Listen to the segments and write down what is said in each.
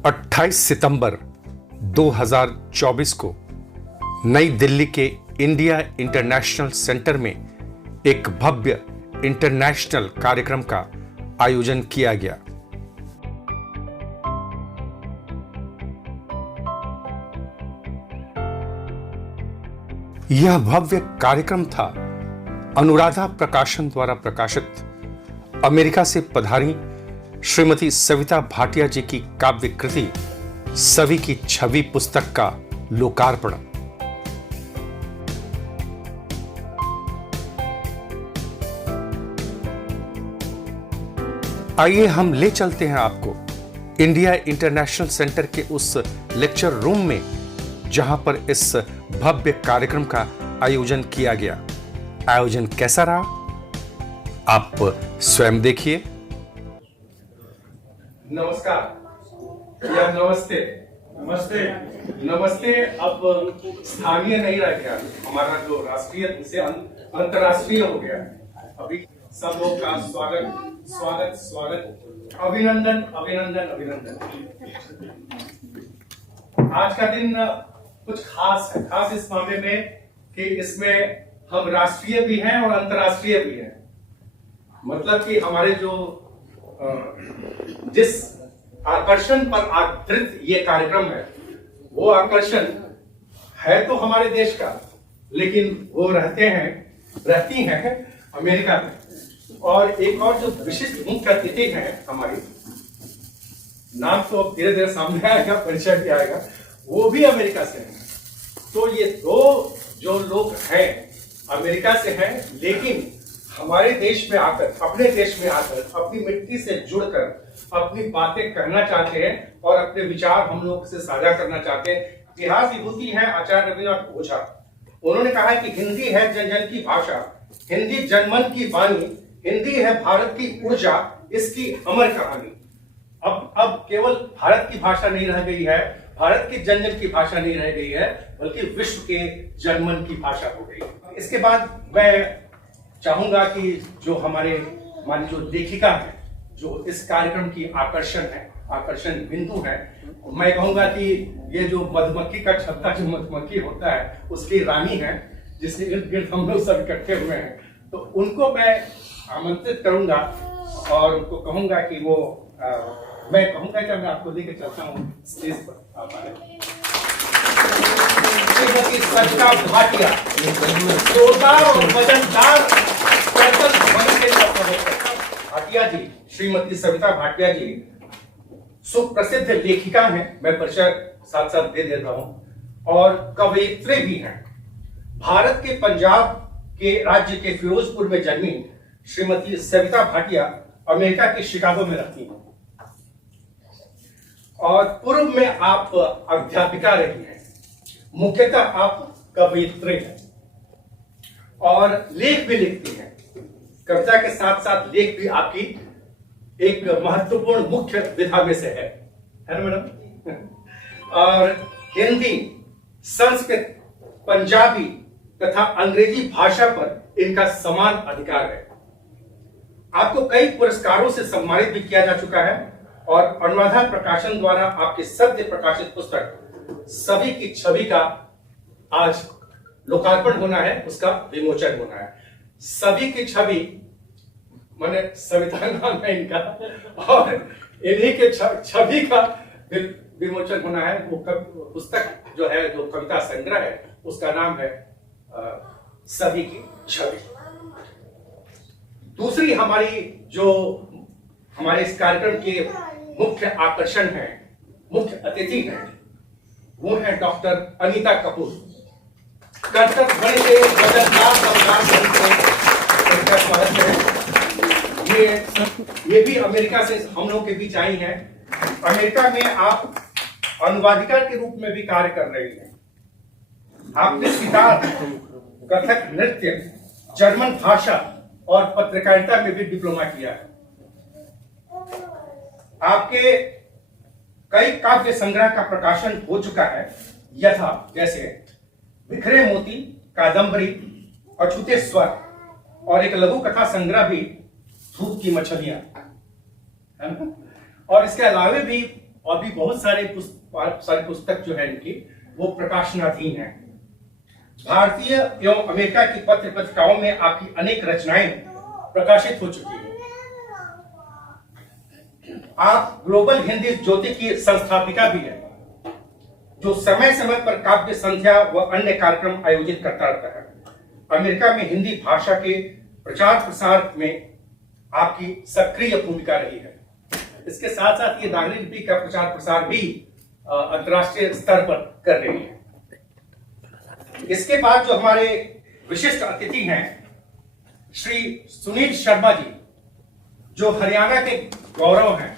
28 सितंबर 2024 को नई दिल्ली के इंडिया इंटरनेशनल सेंटर में एक भव्य इंटरनेशनल कार्यक्रम का आयोजन किया गया। यह भव्य कार्यक्रम था अनुराधा प्रकाशन द्वारा प्रकाशित अमेरिका से पधारी श्रीमती सविता भाटिया जी की काव्य कृति सभी की छवि पुस्तक का लोकार्पण। आइए हम ले चलते हैं आपको इंडिया इंटरनेशनल सेंटर के उस लेक्चर रूम में जहां पर इस भव्य कार्यक्रम का आयोजन किया गया। आयोजन कैसा रहा आप स्वयं देखिए। नमस्कार या नमस्ते। नमस्ते नमस्ते अब स्थानीय नहीं रह गया, हमारा जो राष्ट्रीय से अंतरराष्ट्रीय हो गया। अभी सब लोग का स्वागत स्वागत स्वागत, अभिनंदन अभिनंदन अभिनंदन। आज का दिन कुछ खास है, खास इस मामले में कि इसमें हम राष्ट्रीय भी हैं और अंतरराष्ट्रीय भी हैं। मतलब कि हमारे जो जिस आकर्षण पर आधारित ये कार्यक्रम है वो आकर्षण है तो हमारे देश का, लेकिन वो रहती हैं अमेरिका में। और एक और जो विशिष्ट मुख्य अतिथि है हमारी, नाम तो धीरे धीरे सामने आएगा, परिचय भी आएगा, वो भी अमेरिका से है। तो ये दो जो लोग हैं अमेरिका से हैं, लेकिन हमारे देश में आकर, अपने देश में आकर, अपनी मिट्टी से जुड़कर अपनी बातें कहना चाहते हैं और अपने विचार हम लोग से साझा करना चाहते हैं। इतिहास विभूति है आचार्य रविन्द्रनाथ ओझा। उन्होंने कहा है कि हिंदी है जन जन की भाषा, हिंदी जनमन की वाणी, हिंदी है भारत की ऊर्जा, इसकी अमर कहानी। अब केवल भारत की भाषा नहीं रह गई है, भारत की जन जन की भाषा नहीं रह गई है, बल्कि विश्व के जनमन की भाषा हो गई। इसके बाद मैं चाहूंगा कि जो हमारी जो लेखिका है, जो इस कार्यक्रम की आकर्षण बिंदु है, मैं कहूंगा कि ये जो मधुमक्खी का छत्ता जो मधुमक्खी होता है उसकी रानी है, जिसके इर्द गिर्द हम लोग सब इकट्ठे हुए हैं, तो उनको मैं आमंत्रित करूंगा और उनको कहूंगा कि वो मैं कहूंगा कि मैं आपको लेकर चलता हूँ स्टेज पर। श्रीमती सविता भाटिया, जोरदार और वजनदार भाटिया जी, श्रीमती सविता भाटिया जी सुप्रसिद्ध लेखिका हैं, मैं परिचय साथ साथ दे देता हूं, और कवयित्री भी हैं। भारत के पंजाब के राज्य के फिरोजपुर में जन्मी श्रीमती सविता भाटिया अमेरिका के शिकागो में रहती हैं और पूर्व में आप अध्यापिका रही हैं। मुख्यतः आप कवयित्री हैं और लेख भी लिखती हैं। कविता के साथ साथ लेख भी आपकी एक महत्वपूर्ण मुख्य विधा में से है ना मैडम? और हिंदी, संस्कृत, पंजाबी तथा अंग्रेजी भाषा पर इनका समान अधिकार है। आपको कई पुरस्कारों से सम्मानित भी किया जा चुका है और अनुराधा प्रकाशन द्वारा आपकी सद्य प्रकाशित पुस्तक सभी की छवि का आज लोकार्पण होना है, उसका विमोचन होना है। सभी की छवि माने सविता नाम है इनका, और इन्हीं के छवि का विमोचन होना है। वो पुस्तक जो है, जो कविता संग्रह है, उसका नाम है सभी की छवि। दूसरी हमारे इस कार्यक्रम के मुख्य आकर्षण है, मुख्य अतिथि हैं, वो है डॉक्टर अनीता कपूर। कर्तव्य बन के वजनदार संविधान से स्वागत है। ये भी अमेरिका से हम लोग के बीच आई हैं। अमेरिका में आप अनुवादिका के रूप में भी कार्य कर रही हैं। आपने सितार, कथक नृत्य, जर्मन भाषा और पत्रकारिता में भी डिप्लोमा किया है। आपके कई काव्य संग्रह का प्रकाशन हो चुका है, यथा जैसे बिखरे मोती, कादंबरी, अछूते स्वर, और एक लघु कथा संग्रह भी, धूप की मछलियां, है ना? और इसके अलावे भी और भी बहुत सारी पुस्तक जो है इनकी वो प्रकाशनाधीन है। भारतीय एवं अमेरिका की पत्र पत्रिकाओं में आपकी अनेक रचनाएं प्रकाशित हो चुकी हैं। आप ग्लोबल हिंदी ज्योति की संस्थापिका भी है, जो समय समय पर काव्य संध्या व अन्य कार्यक्रम आयोजित करता रहता है। अमेरिका में हिंदी भाषा के प्रचार प्रसार में आपकी सक्रिय भूमिका रही है। इसके साथ साथ ये दागनी लिपि का प्रचार प्रसार भी अंतर्राष्ट्रीय स्तर पर कर रही है। इसके बाद जो हमारे विशिष्ट अतिथि हैं श्री सुनील शर्मा जी, जो हरियाणा के गौरव हैं,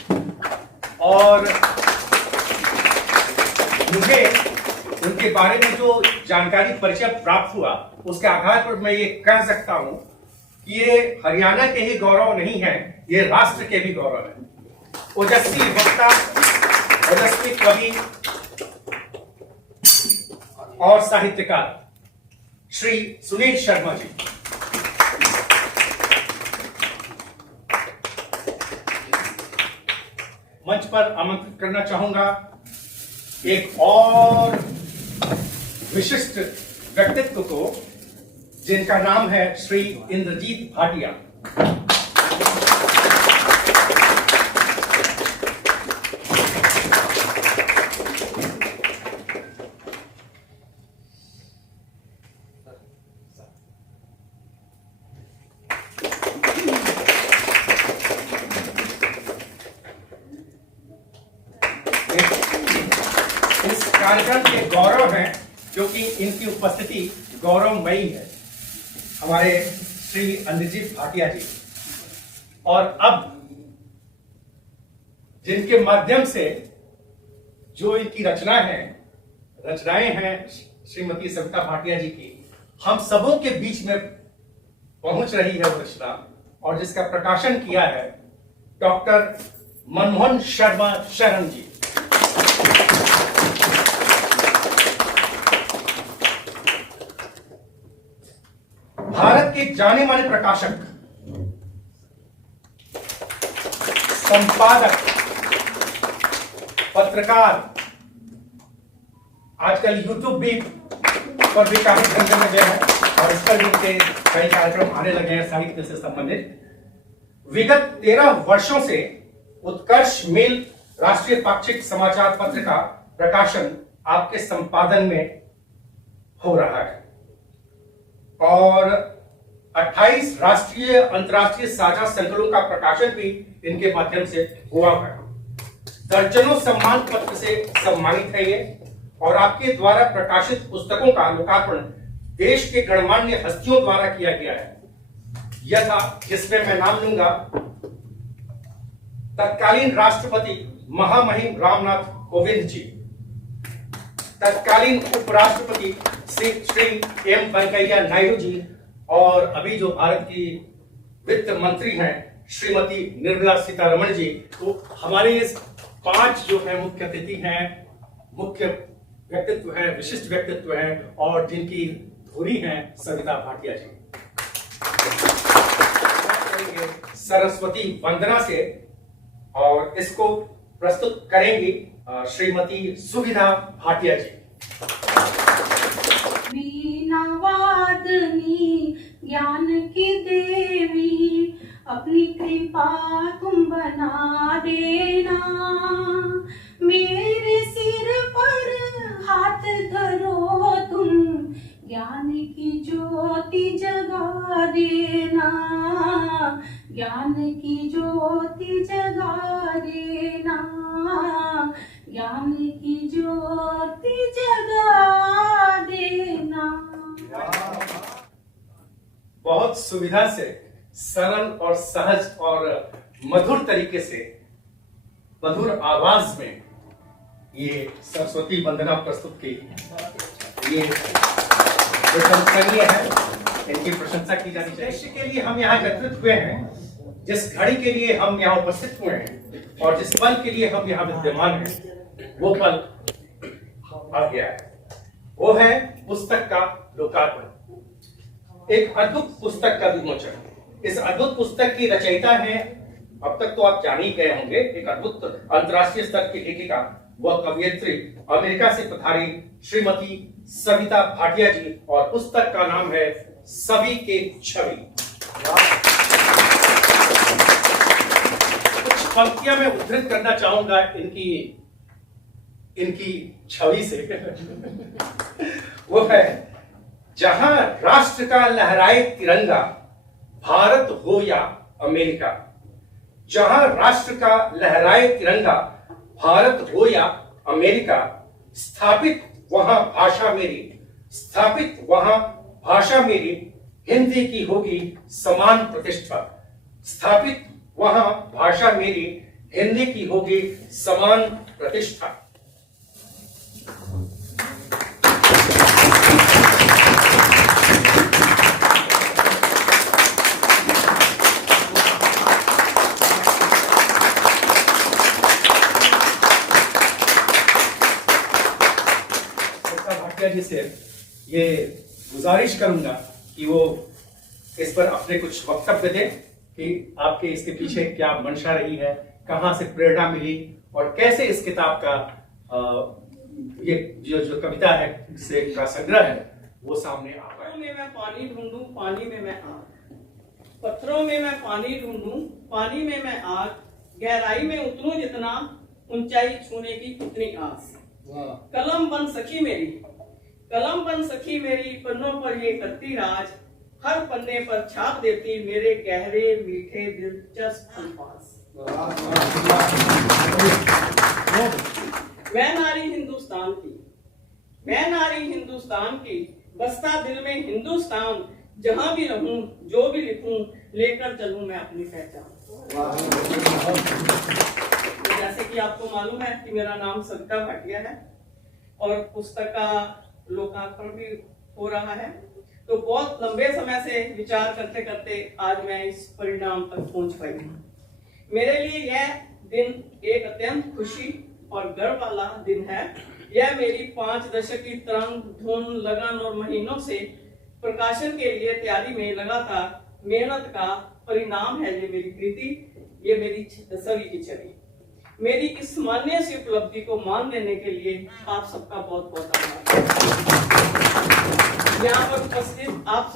और मुझे उनके बारे में जो जानकारी परिचय प्राप्त हुआ उसके आधार पर मैं ये कह सकता हूं कि ये हरियाणा के ही गौरव नहीं है, ये राष्ट्र के भी गौरव है। ओजस्वी वक्ता, ओजस्वी कवि और साहित्यकार श्री सुनील शर्मा जी। मंच पर आमंत्रित करना चाहूंगा एक और विशिष्ट व्यक्तित्व को, जिनका नाम है श्री इंद्रजीत भाटिया। इस कार्यक्रम के गौरव हैं क्योंकि इनकी उपस्थिति गौरवमयी है, हमारे श्री इंद्रजीत भाटिया जी। और अब जिनके माध्यम से जो इनकी रचनाएं हैं श्रीमती सविता भाटिया जी की, हम सबों के बीच में पहुंच रही है वो रचना, और जिसका प्रकाशन किया है डॉक्टर मनमोहन शर्मा शरण जी। भारत के जाने माने प्रकाशक, संपादक, पत्रकार, आजकल यूट्यूब भी पर भी काफी धंधे में गए हैं और इस पर भी उनके कई कार्यक्रम आने लगे हैं साहित्य से संबंधित। विगत 13 वर्षों से उत्कर्ष मेल राष्ट्रीय पाक्षिक समाचार पत्र का प्रकाशन आपके संपादन में हो रहा है, और 28 राष्ट्रीय अंतर्राष्ट्रीय साझा संकलों का प्रकाशन भी इनके माध्यम से हुआ है। दर्जनों सम्मान पत्र से सम्मानित है ये, और आपके द्वारा प्रकाशित पुस्तकों का लोकार्पण देश के गणमान्य हस्तियों द्वारा किया गया है। यह था जिसमें मैं नाम लूंगा तत्कालीन राष्ट्रपति महामहिम रामनाथ कोविंद जी, तत्कालीन उपराष्ट्रपति श्री एम वेंकैया नायडू जी, और अभी जो भारत की वित्त मंत्री हैं श्रीमती निर्मला सीतारमण जी। तो हमारे इस 5 जो है मुख्य अतिथि हैं, मुख्य व्यक्तित्व हैं, विशिष्ट व्यक्तित्व हैं, और जिनकी धुरी हैं सविता भाटिया जी। सरस्वती वंदना से, और इसको प्रस्तुत करेंगी श्रीमती सुविधा भाटिया जी। वीणा वादनी ज्ञान की देवी, अपनी कृपा तुम बना देना। मेरे सिर पर हाथ धरो तुम, ज्ञान की ज्योति जगा देना। ज्ञान की ज्योति जगा देना। ज्ञान की ज्योति जगा देना। बहुत सुविधा से, सरल और सहज और मधुर तरीके से, मधुर आवाज में ये सरस्वती वंदना प्रस्तुत की। ये प्रशंसनीय है, इनकी प्रशंसा की जानी चाहिए। देश के लिए हम यहाँ एकत्रित हुए हैं, जिस घड़ी के लिए हम यहाँ उपस्थित हुए हैं और जिस पल के लिए हम यहाँ विद्यमान हैं, वो पल आ गया है। वो है पुस्तक का लोकार्पण, एक अद्भुत पुस्तक का विमोचन। इस अद्भुत पुस्तक की रचयिता है अब तक तो आप जान ही गए होंगे, एक अद्भुत अंतर्राष्ट्रीय स्तर की लेखिका व कवयित्री अमेरिका से पधारी श्रीमती सविता भाटिया जी, और पुस्तक का नाम है सभी के छवि। कुछ पंक्तियां मैं उद्धृत करना चाहूंगा इनकी छवि से। वो है, जहां राष्ट्र का लहराए तिरंगा, भारत हो या अमेरिका। जहां राष्ट्र का लहराए तिरंगा, भारत हो या अमेरिका, स्थापित वहां भाषा मेरी हिंदी की होगी समान प्रतिष्ठा। स्थापित वहां भाषा मेरी हिंदी की होगी समान प्रतिष्ठा। जी से ये गुजारिश करूंगा कि वो इस पर अपने कुछ वक्तव्य दें कि आपके इसके पीछे क्या मंशा रही है, कहां से प्रेरणा मिली और कैसे इस किताब का ये जो कविता है से का संग्रह है वो सामने आ पाए। में मैं पानी ढूंढूं, पानी में मैं आग, पत्थरों में मैं पानी ढूंढूं, पानी में मैं आग, गहराई में उतरूं जितना, ऊंचाई छूने की कितनी आस। कलम बन सखी मेरी, पन्नों पर ये करती राज, हर पन्ने पर छाप देती मेरे गहरे मीठे दिलचस्प अल्फाज। मैं नारी हिंदुस्तान की, बसता दिल में हिंदुस्तान, जहां भी रहूं जो भी लिखूं लेकर चलूं मैं अपनी पहचान। जैसे कि आपको मालूम है कि मेरा नाम सविता भाटिया है और पुस्तक का लोकार्पण भी हो रहा है, तो बहुत लंबे समय से विचार करते करते आज मैं इस परिणाम तक पहुंच पाई हूँ। मेरे लिए यह दिन एक अत्यंत खुशी और गर्व वाला दिन है। यह मेरी 5 दशक की तरंग धुन लगन और महीनों से प्रकाशन के लिए तैयारी में लगातार मेहनत का परिणाम है। ये मेरी कृति, ये मेरी सभी की छवि, मेरी इस मान्य सी उपलब्धि को मान देने के लिए आप सबका बहुत बहुत आभार। यहाँ पर उपस्थित आप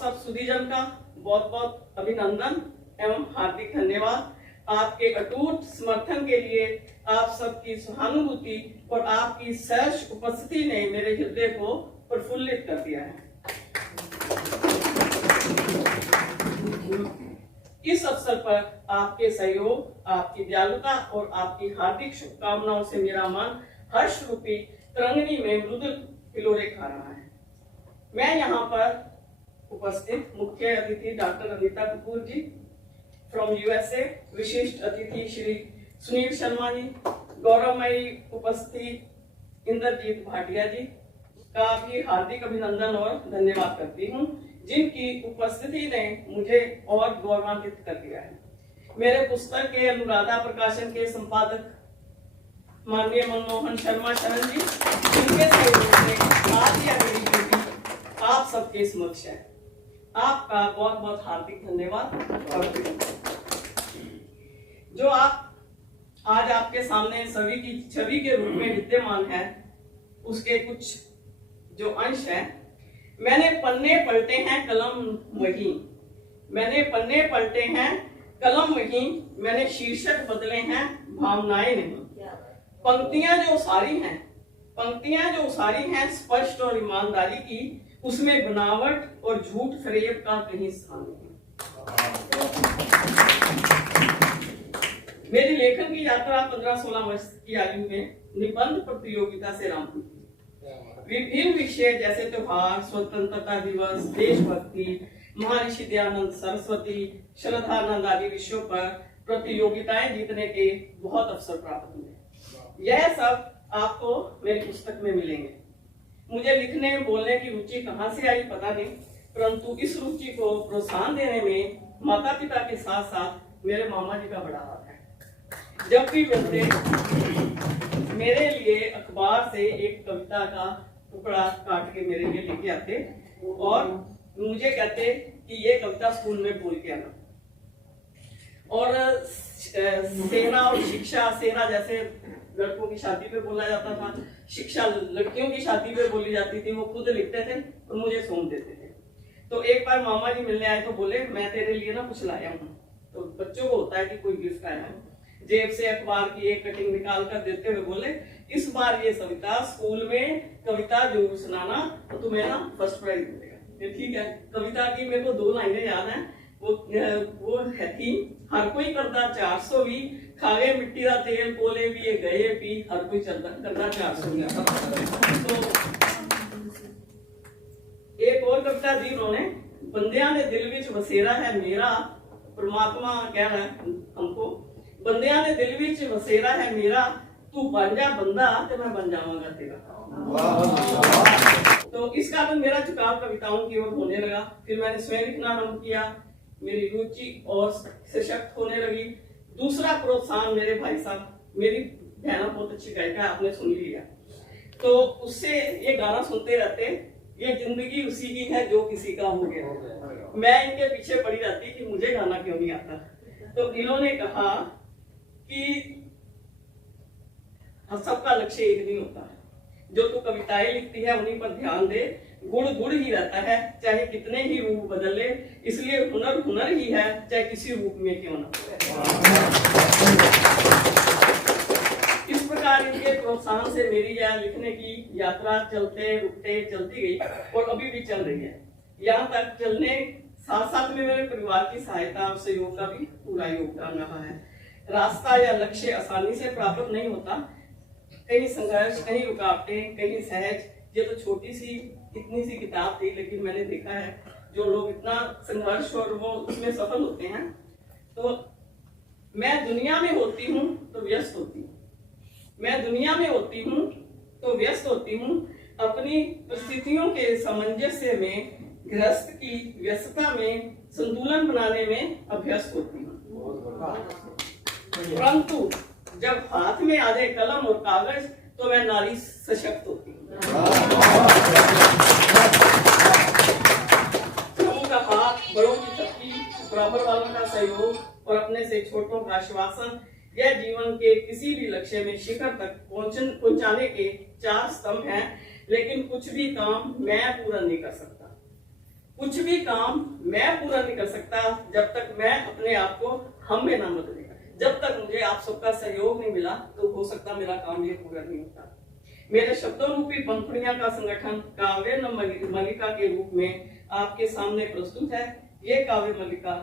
सब सुधीजन का बहुत बहुत अभिनंदन एवं हार्दिक धन्यवाद। आपके अटूट समर्थन के लिए आप सबकी सहानुभूति और आपकी सहर्ष उपस्थिति ने मेरे हृदय को प्रफुल्लित कर दिया है। इस अवसर पर आपके सहयोग, आपकी दयालुता और आपकी हार्दिक शुभकामनाओं से मेरा मन हर्ष रूपी तरंगिनी में मृदुल हिलोरे खा रहा है। मैं यहाँ पर उपस्थित मुख्य अतिथि doctor Anita Kapoor ji from USA, विशिष्ट अतिथि श्री सुनील शर्मा जी, गौरवमयी उपस्थित इंद्रजीत भाटिया जी का भी हार्दिक अभिनंदन और धन्यवाद करती हूँ, जिनकी उपस्थिति ने मुझे और गौरवान्वित कर दिया है। मेरे पुस्तक के अनुराधा प्रकाशन के संपादक माननीय मनमोहन शर्मा शरण जी, जिनके सहयोग से आज यह मेरी ड्यूटी आप सबके समक्ष है। आपका बहुत बहुत हार्दिक धन्यवाद। जो आप आज आपके सामने सभी की छवि के रूप में विद्यमान है, उसके कुछ जो अंश है। मैंने पन्ने पलटे हैं कलम वही, मैंने पन्ने पलटे हैं कलम वही, मैंने शीर्षक बदले हैं भावनाएं नहीं। पंक्तियां जो उसारी हैं स्पष्ट और ईमानदारी की, उसमें बनावट और झूठ फरेब का कहीं स्थान नहीं। मेरी लेखन की यात्रा 15-16 वर्ष की आयु में निबंध प्रतियोगिता से आरंभ हुई। विभिन्न विषय जैसे त्योहार, स्वतंत्रता दिवस, देशभक्ति, महर्षि दयानंद सरस्वती, श्रद्धानंद आदि विषयों पर प्रतियोगिताएं जीतने के बहुत अवसर प्राप्त हुए। यह सब आपको मेरी पुस्तक में मिलेंगे। मुझे लिखने बोलने की रुचि कहाँ से आई पता नहीं, परंतु इस रुचि को प्रोत्साहन देने में माता पिता के साथ साथ मेरे मामा जी का बड़ा हाथ है। जब भी मिलते मेरे लिए अखबार से एक कविता का टुकड़ा काट के मेरे लिए लेके आते और मुझे कहते कि ये कविता स्कूल में बोल के आना। और सेना और शिक्षा, सेना जैसे लड़कों की शादी पे बोला जाता था, शिक्षा लड़कियों की शादी पे बोली जाती थी। वो खुद लिखते थे और मुझे सौंप देते थे। तो एक बार मामा जी मिलने आए तो बोले मैं तेरे लिए ना कुछ लाया हूँ। तो बच्चों को होता है कि कोई गिफ्ट आया है। जेब से अखबार की एक कटिंग निकाल कर देते हुए बोले इस बार ये सविता स्कूल में कविता जरूर सुनाना तो तुम्हें ना फर्स्ट प्राइज मिलेगा। ठीक है। कविता की मेरे को 2 लाइनें याद हैं। वो है थी, हर कोई करदा 420 खावे मिट्टी का तेल कोले भी ये गए पी, हर कोई करदा 420। तो एक और कविता दी उन्होंने, बंदियां ने दिल विच वसेरा है मेरा, परमात्मा कह रहा है हमको, बंदियां ने दिल विच वसेरा है मेरा, तू बन जा बंदा तो मैं बन जाऊंगा तेरा। तो इस कारण मेरा झुकाव कविताओं की ओर होने लगा। फिर मैंने स्वयं लिखना आरंभ किया, मेरी रुचि और सशक्त होने लगी। दूसरा प्रोत्साहन मेरे भाई साहब, मेरी बहना बहुत अच्छी गायिका है, आपने सुन लिया, तो उससे ये गाना सुनते रहते, ये जिंदगी उसी की है जो किसी का हो गया। मैं इनके पीछे पड़ी रहती कि मुझे गाना क्यों नहीं आता। तो इन्होंने कहा कि सबका लक्ष्य एक नहीं होता, जो तू कविताएं लिखती है उन्हीं पर ध्यान दे, गुण गुण ही रहता है चाहे कितने ही रूप बदले, इसलिए हुनर हुनर ही है चाहे किसी रूप में क्यों ना। इस प्रकार इनके प्रोत्साहन से मेरी यह लिखने की यात्रा चलते रुकते चलती गई और अभी भी चल रही है। यहाँ तक चलने साथ साथ में मेरे परिवार की सहायता और सहयोग का भी पूरा योगदान रहा है। रास्ता या लक्ष्य आसानी से प्राप्त नहीं होता, कहीं संघर्ष, कहीं रुकावटें, कहीं सहज। ये तो छोटी सी इतनी सी किताब थी, लेकिन मैंने देखा है जो लोग इतना संघर्ष और वो उसमें सफल होते हैं। तो मैं दुनिया में होती हूँ तो व्यस्त होती हूँ, मैं दुनिया में होती हूँ तो व्यस्त होती हूँ, अपनी परिस्थितियों के सामंजस्य में, गृहस्थ की व्यस्तता में संतुलन बनाने में अभ्यस्त होती हूँ। परंतु जब हाथ में आ जाए कलम और कागज तो मैं नारी सशक्त होती हूँ। लोगों का हाथ, बड़ों की थपकी, बराबर वालों का सहयोग और अपने से छोटों का आश्वासन, यह जीवन के किसी भी लक्ष्य में शिखर तक पहुंचाने के 4 स्तंभ हैं। लेकिन कुछ भी काम मैं पूरा नहीं कर सकता, कुछ भी काम मैं पूरा नहीं कर सकता जब तक मैं अपने आप को हम में ना बदले। जब तक मुझे आप सबका सहयोग नहीं मिला तो हो सकता मेरा काम ये पूरा नहीं होता। मेरे शब्दों रूपी पंखुड़ियां का संगठन काव्य मल्लिका के रूप में आपके सामने प्रस्तुत है। ये काव्य मल्लिका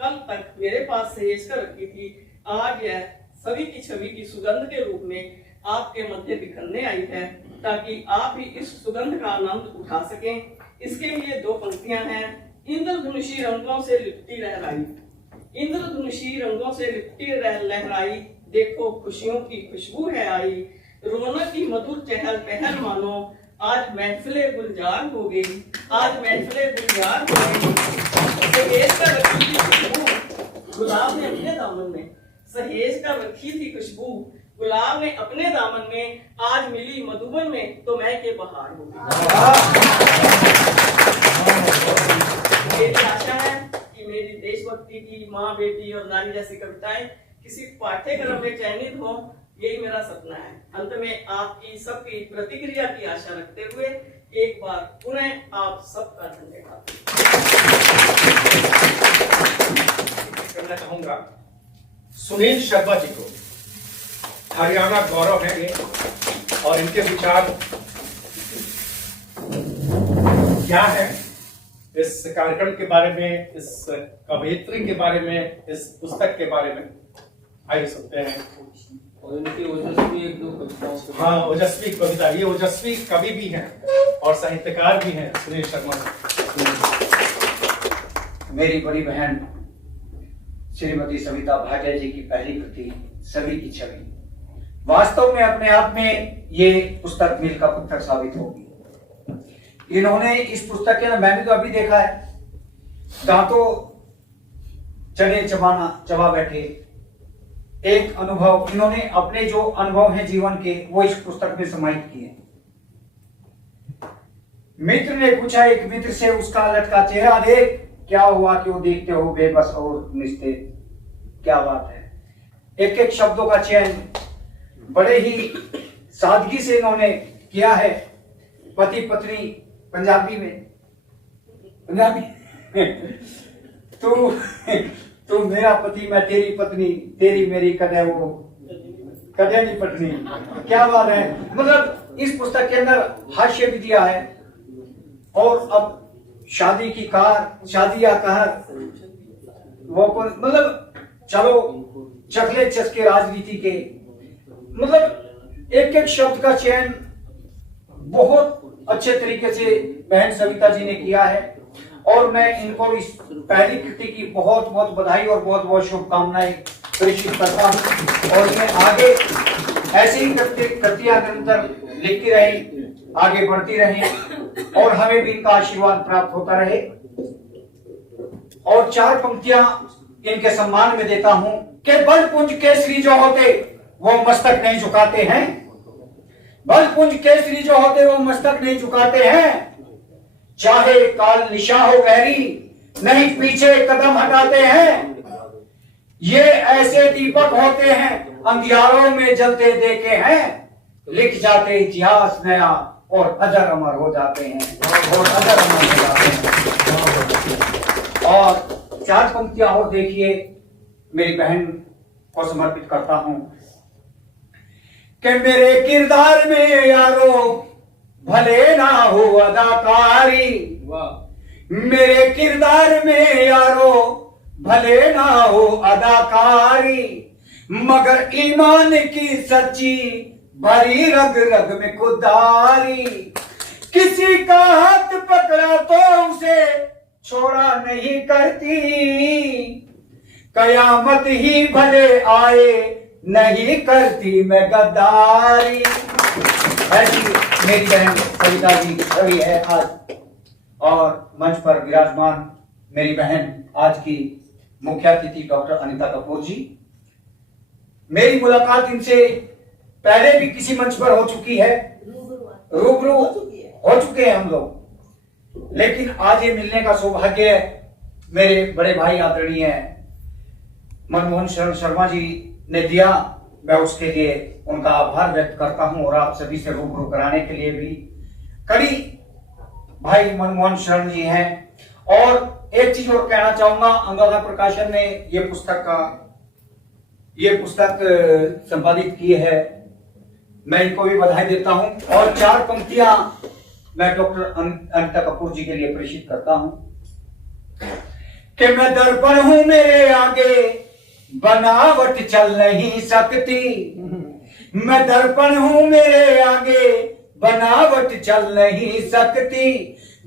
कल तक मेरे पास सहेज कर रखी थी, आज यह सभी की छवि की सुगंध के रूप में आपके मध्य बिखरने आई है, ताकि आप भी इस सुगंध का आनंद उठा सकें। इसके लिए 2 पंक्तियां हैं। इंद्रधनुषी रंगों से लिपटी लहराई, इंद्रधनुषी रंगों से लिपटी लहराई, देखो खुशियों की खुशबू है आई, रौनक की मधुर चहल पहल मानो, आज महफिले गुलजार हो गई, आज महफिले गुलजार हो गई। सहेज कर रखी थी खुशबू गुलाब ने अपने दामन में, सहेज कर रखी थी खुशबू गुलाब ने अपने दामन में, आज मिली मधुबन में तो मैं के बहार हो गई। मेरी आशा है कि मेरी देशभक्ति की, माँ बेटी और नारी जैसी कविताएं किसी पाठ्यक्रम में चयनित हो, यही मेरा सपना है। अंत में आपकी सबकी प्रतिक्रिया की आशा रखते हुए एक बार पुनः आप सबका धन्यवाद करना चाहूंगा। सुनील शर्मा जी को, हरियाणा गौरव है ये, और इनके विचार क्या है इस कार्यक्रम के बारे में, इस कवयित्री के बारे में, इस पुस्तक के बारे में आइए सुनते हैं। और इनकी ओजस्वी 1-2 कविताओं से, हाँ, ओजस्वी कविता, ये ओजस्वी कवि भी हैं और साहित्यकार भी हैं सुनील शर्मा। मेरी बड़ी बहन श्रीमती सविता भाटिया जी की पहली कृति सभी की छवि वास्तव में अपने आप में ये पुस्तक मील का पत्थर साबित होगी। इन्होंने इस पुस्तक के, मैंने तो अभी देखा है, दांतों चने चबा बैठे एक अनुभव, इन्होंने अपने जो अनुभव हैं जीवन के वो इस पुस्तक में समाहित किए। मित्र ने पूछा एक मित्र से, उसका लटका चेहरा देख, क्या हुआ क्यों देखते हो बेबस और निस्तेज? क्या बात है? एक एक शब्दों का चयन बड़े ही सादगी से इन्होंने किया है। पति पत्नी पंजाबी में, पंजाबी तू मेरा पति, मैं तेरी पत्नी, तेरी मेरी कदे वो कदे नहीं पत्नी। क्या बात है? मतलब इस पुस्तक के अंदर हास्य भी दिया है। और अब शादी की कार, शादियां कहर, वो मतलब चलो चखले चस्के राजनीति के, मतलब एक एक शब्द का चयन बहुत अच्छे तरीके से बहन सविता जी ने किया है। और मैं इनको इस पहली कृति की बहुत बहुत बधाई और बहुत बहुत शुभकामनाएं प्रेषित करता हूँ। और मैं आगे ऐसे ही कृतियां निरंतर लिखती रही, आगे बढ़ती रही और हमें भी इनका आशीर्वाद प्राप्त होता रहे। और 4 पंक्तियां इनके सम्मान में देता हूं कि बलपुंज केसरी जो होते वो मस्तक नहीं झुकाते हैं, बलपुंज केसरी जो होते वो मस्तक नहीं झुकाते हैं। चाहे काल निशा हो गहरी, नहीं पीछे कदम हटाते हैं। ये ऐसे दीपक होते हैं अंधियारों में जलते देखे हैं, लिख जाते इतिहास नया और अजर अमर हो जाते हैं, और अजर अमर हो जाते हैं। और 4 पंक्तियां और देखिए, मेरी बहन को समर्पित करता हूं कि मेरे किरदार में यारो भले ना हो अदाकारी, मेरे किरदार में यारो भले ना हो अदाकारी, मगर ईमान की सच्ची भरी रग रग में खुदारी। किसी का हाथ पकड़ा तो उसे छोड़ा नहीं करती, कयामत ही भले आए नहीं करती मैं गद्दारी। ऐसी मेरी बहन सविता जी छवि है आज। और मंच पर विराजमान मेरी बहन आज की मुख्य अतिथि डॉक्टर अनीता कपूर जी। मेरी मुलाकात इनसे पहले भी किसी मंच पर हो चुकी है, रूबरू हो चुके हैं हम लोग, लेकिन आज ये मिलने का सौभाग्य मेरे बड़े भाई आदरणीय मनमोहन शर्मा जी ने दिया। मैं उसके लिए उनका आभार व्यक्त करता हूं और आप सभी से रूबरू कराने के लिए भी कड़ी भाई मनमोहन शरण जी हैं। और एक चीज और कहना चाहूंगा, अनुराधा प्रकाशन ने ये पुस्तक संपादित की है, मैं इनको भी बधाई देता हूं। और 4 पंक्तियां मैं डॉक्टर अनीता कपूर जी के लिए प्रेषित करता हूं कि मैं दर्पण हूं मेरे आगे बनावट चल नहीं सकती, मैं दर्पण हूं मेरे आगे बनावट चल नहीं सकती,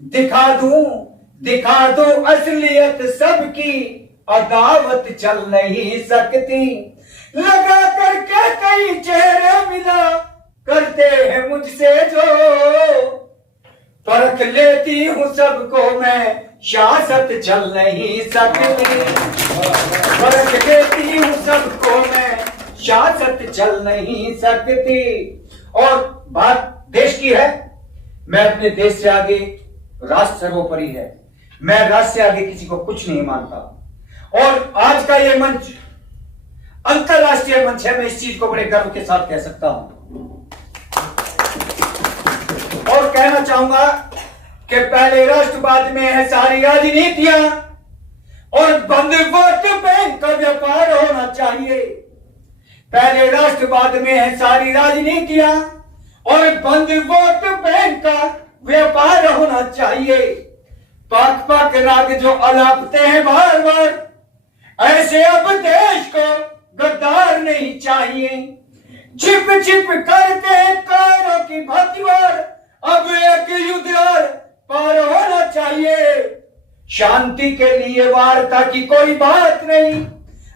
दिखा दो असलियत सबकी अदावत चल नहीं सकती, लगा करके कई चेहरे मिला करते हैं मुझसे जो, परख लेती हूं सबको मैं सियासत चल नहीं सकती, परख लेती हूं सबको मैं सियासत चल नहीं सकती। और बात देश की है, मैं अपने देश से आगे, राष्ट्र सर्वोपरि है, मैं राष्ट्र से आगे किसी को कुछ नहीं मानता। और आज का ये मंच अंतरराष्ट्रीय मंच है, मैं इस चीज को बड़े गर्व के साथ कह सकता हूं। और कहना चाहूंगा कि पहले राष्ट्रवाद में है सारी राजनीतियां और बंद वोट बैंक का व्यापार होना चाहिए, पहले राष्ट्रवाद में है सारी राजनीतियां और बंद वोट बैंक का व्यापार होना चाहिए। पाक पाक राग जो अलापते हैं बार बार, ऐसे अब देश को गद्दार नहीं चाहिए, छिप छिप करते कारों की भातीवार, अब एक युद्ध पार होना चाहिए, शांति के लिए वार्ता की कोई बात नहीं,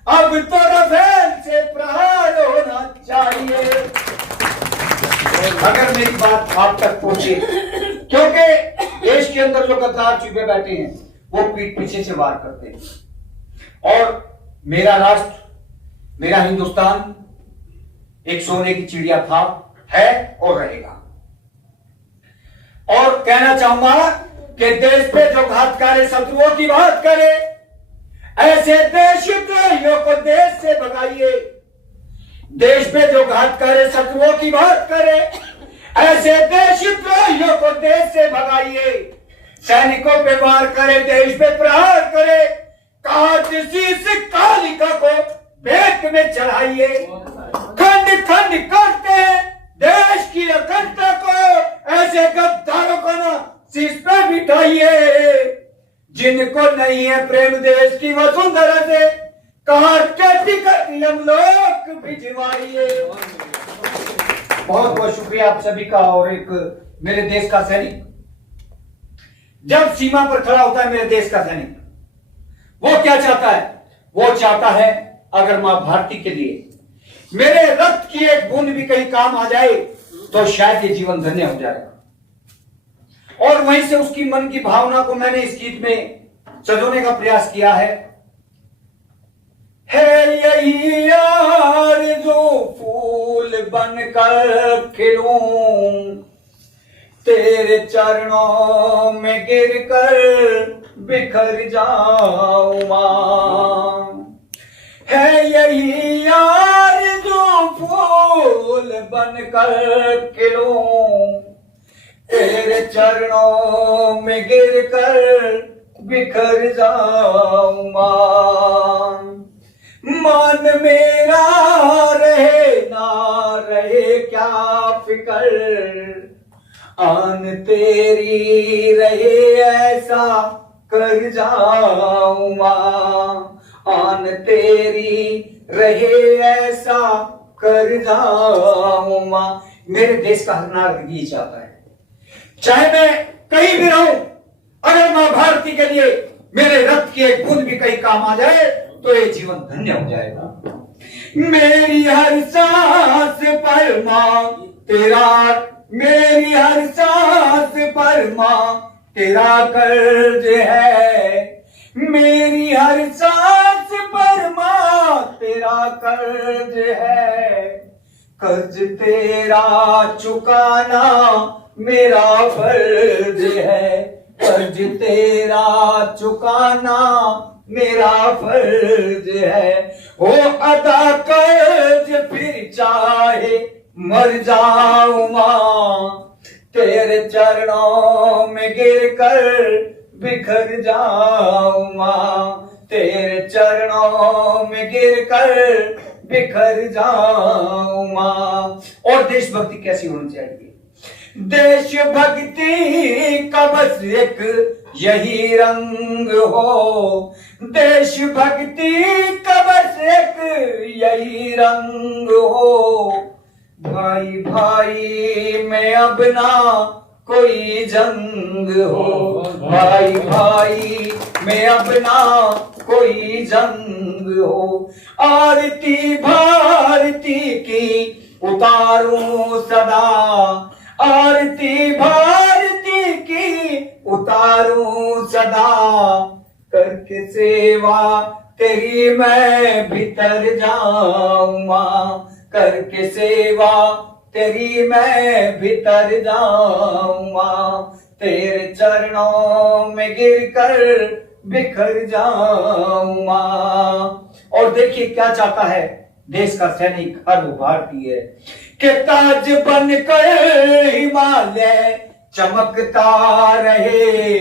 अब तो रफेल से प्रहार होना चाहिए। अगर मेरी बात आप तक पहुंचे, क्योंकि देश के अंदर जो गद्दार चुपे बैठे हैं वो पीठ पीछे से वार करते हैं। और मेरा राष्ट्र, मेरा हिंदुस्तान एक सोने की चिड़िया था, है और रहेगा। और कहना चाहूंगा कि देश पे जो घातकारी शत्रुओं की बात करे, ऐसे देशद्रोहियों को देश से भगाइए। देश पे जो घातकारी शत्रुओं की बात करे, ऐसे देशद्रोहियों को देश से भगाइए। सैनिकों पे वार करे, देश पे प्रहार करे, काट शीश कालिका को बेत में चढ़ाइए। खंड खंड करते हैं देश की अखंडता को, ऐसे गद्दारों को ना शीश पे बिठाइए। जिनको नहीं है प्रेम देश की वसुंधरा से, काट के टिकट हम लोग भिजवाइए। बहुत बहुत शुक्रिया आप सभी का। और एक मेरे देश का सैनिक जब सीमा पर खड़ा होता है, मेरे देश का सैनिक, वो क्या चाहता है? वो चाहता है अगर मां भारती के लिए मेरे रक्त की एक बूंद भी कहीं काम आ जाए तो शायद ये जीवन धन्य हो जाएगा। और वहीं से उसकी मन की भावना को मैंने इस गीत में सजोने का प्रयास किया है यही यार जो फूल बनकर खिलूं, तेरे चरणों में गिरकर बिखर जाऊं मां। है यही यार जो फूल बनकर खिलूं, तेरे चरणों में गिरकर बिखर जाऊं मां। मन मेरा रहे ना रहे क्या फिकर, आन तेरी रहे ऐसा कर जाऊं मां। आन तेरी रहे ऐसा कर जाऊं मां। मेरे देश का हर नागरिक ये चाहता है, चाहे मैं कहीं भी रहूं, अगर मां भारती के लिए मेरे रक्त की एक बूंद भी कहीं काम आ जाए तो ये जीवन धन्य हो जाएगा। मेरी हर सांस पर मां तेरा, मेरी हर सांस पर मां तेरा कर्ज है। मेरी हर सांस पर मां तेरा कर्ज है। कर्ज तेरा चुकाना मेरा फर्ज है। कर्ज तेरा चुकाना मेरा फर्ज है। हो अदा कर्ज फिर चाहे मर जाऊं मां, तेरे चरणों में गिरकर बिखर जाऊं मां। तेरे चरणों में गिरकर बिखर जाऊं मां। और देशभक्ति कैसी होनी चाहिए? देशभक्ति का बस एक यही रंग हो। देशभक्ति का बस एक यही रंग हो। भाई भाई में अब ना कोई जंग हो। भाई भाई में अब ना कोई जंग हो। आरती भारती की उतारूं सदा। आरती भारती की उतारूं सदा। करके सेवा तेरी मैं भीतर जाऊं मां। करके सेवा तेरी मैं भीतर जाऊं मां। तेरे चरणों में गिरकर बिखर जाऊं मां। और देखिए क्या चाहता है देश का सैनिक, हर वो भारतीय, कि ताज बनकर हिमालय चमकता रहे।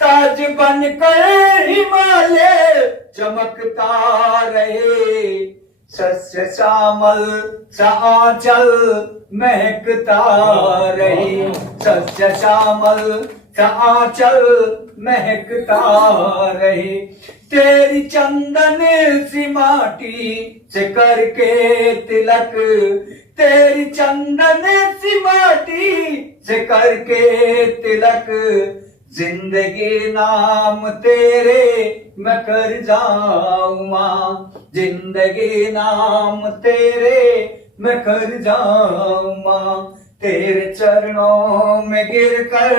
ताज बनकर हिमालय चमकता रहे। सस्य श्यामल सा आंचल महकता रहे। सस्य श्यामल सा आंचल महकता रहे। तेरी चंदन सी माटी से करके तिलक। तेरी चंदन सी माटी से करके तिलक। जिंदगी नाम तेरे मैं कर जाऊं मां। जिंदगी नाम तेरे मैं कर जाऊं मां। तेरे चरणों में गिरकर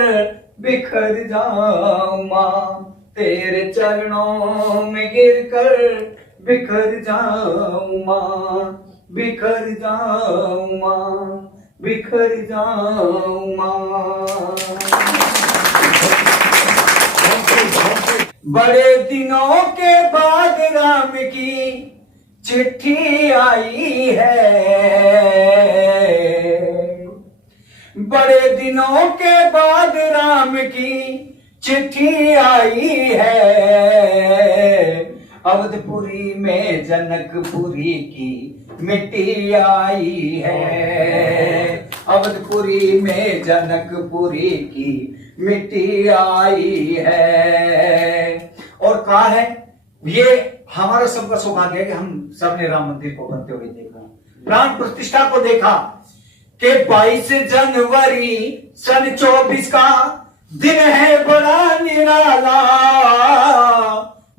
बिखर जाऊं मां। तेरे चरणों में गिरकर बिखर जाऊं मां। बिखर जाऊं मां। बिखर जाऊं मां। बड़े दिनों के बाद राम की चिट्ठी आई है, बड़े दिनों के बाद राम की चिट्ठी आई है। अवधपुरी में जनकपुरी की मिट्टी आई है, अवधपुरी में जनकपुरी की मिट्टी आई है। और कहा है, ये हमारा सबका सौभाग्य है कि हम सबने राम मंदिर को बनते हुए देखा, प्राण प्रतिष्ठा को देखा कि 22 जनवरी सन 24 का दिन है बड़ा निराला।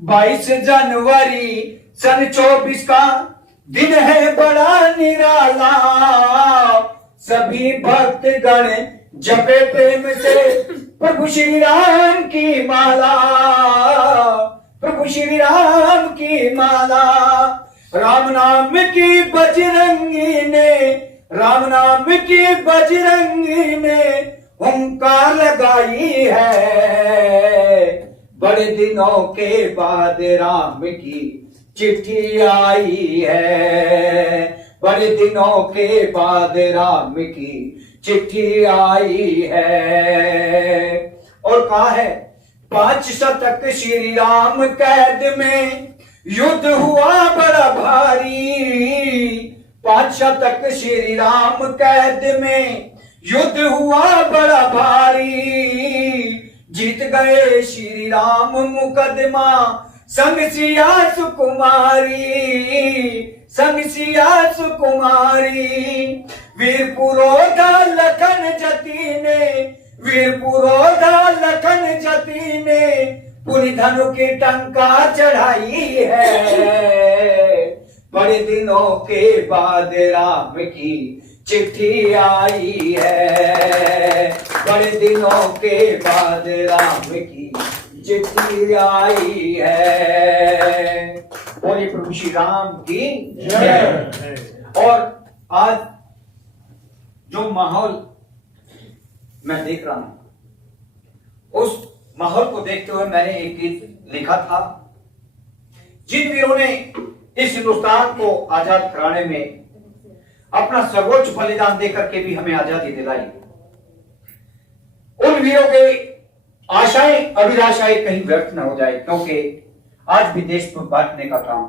22 जनवरी सन 24 का दिन है बड़ा निराला। सभी भक्तगण जपे प्रेम से प्रभु श्री राम की माला, प्रभु श्री राम की माला। राम नाम की बजरंगी ने, राम नाम की बजरंगी ने हुंकार लगाई है। बड़े दिनों के बाद राम की चिट्ठी आई है, बड़े दिनों के बाद राम की चिट्ठी आई है। और कहा है, 5 शतक श्री राम कैद में युद्ध हुआ बड़ा भारी। 5 शतक श्री राम कैद में युद्ध हुआ बड़ा भारी। जीत गए श्री राम मुकदमा संग सिया सुकुमारी, संग सिया सुकुमारी। वीर पुरोधा लखन जती ने, वीर पुरोधा लखन जती ने पुनि धनु की टंका चढ़ाई है। बड़े दिनों के बाद राम की चिट्ठी आई है, बड़े दिनों के बाद राम की चिट्ठी आई है। और ये प्रभु श्री राम की जय। और आज जो माहौल मैं देख रहा हूं, उस माहौल को देखते हुए मैंने एक गीत लिखा था। जिन वीरों ने इस हिंदुस्तान को आजाद कराने में अपना सर्वोच्च बलिदान देकर के भी हमें आजादी दिलाई, उन वीरों के आशाएं अभिलाषाएं कहीं व्यर्थ न हो जाए, क्योंकि आज भी देश को बांटने का काम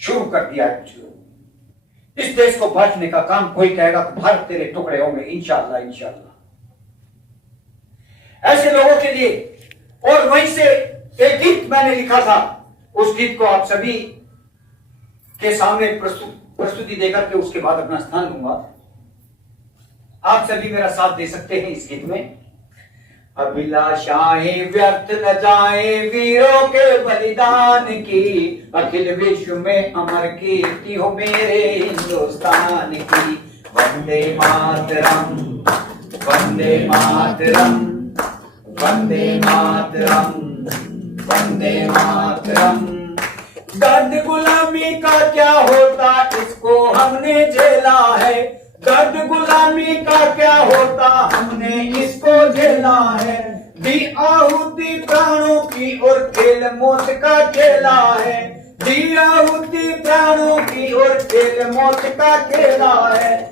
शुरू कर दिया है कुछ लोग। इस देश को बांटने का काम कोई कहेगा तो भारत तेरे टुकड़े होंगे, इंशाअल्लाह इंशाअल्लाह। ऐसे लोगों के लिए और वहीं से एक गीत मैंने लिखा था, उस गीत को आप सभी के सामने प्रस्तुति देकर के उसके बाद अपना स्थान लूंगा। आप सभी मेरा साथ दे सकते हैं इस गीत में। अभिलाषाएं व्यर्थ न जाए वीरों के बलिदान की, अखिल विश्व में अमर कीर्ति हो मेरे हिंदुस्तान की। वंदे मातरम, वंदे मातरम, वंदे मातरम, वंदे मातरम। दर्द गुलामी का क्या होता इसको हमने झेला है, दर्द गुलामी का क्या होता हमने इसको झेला है। दी आहुति प्राणों की और खेल मौत का खेला है, दी आहुति प्राणों की और खेल मौत का खेला है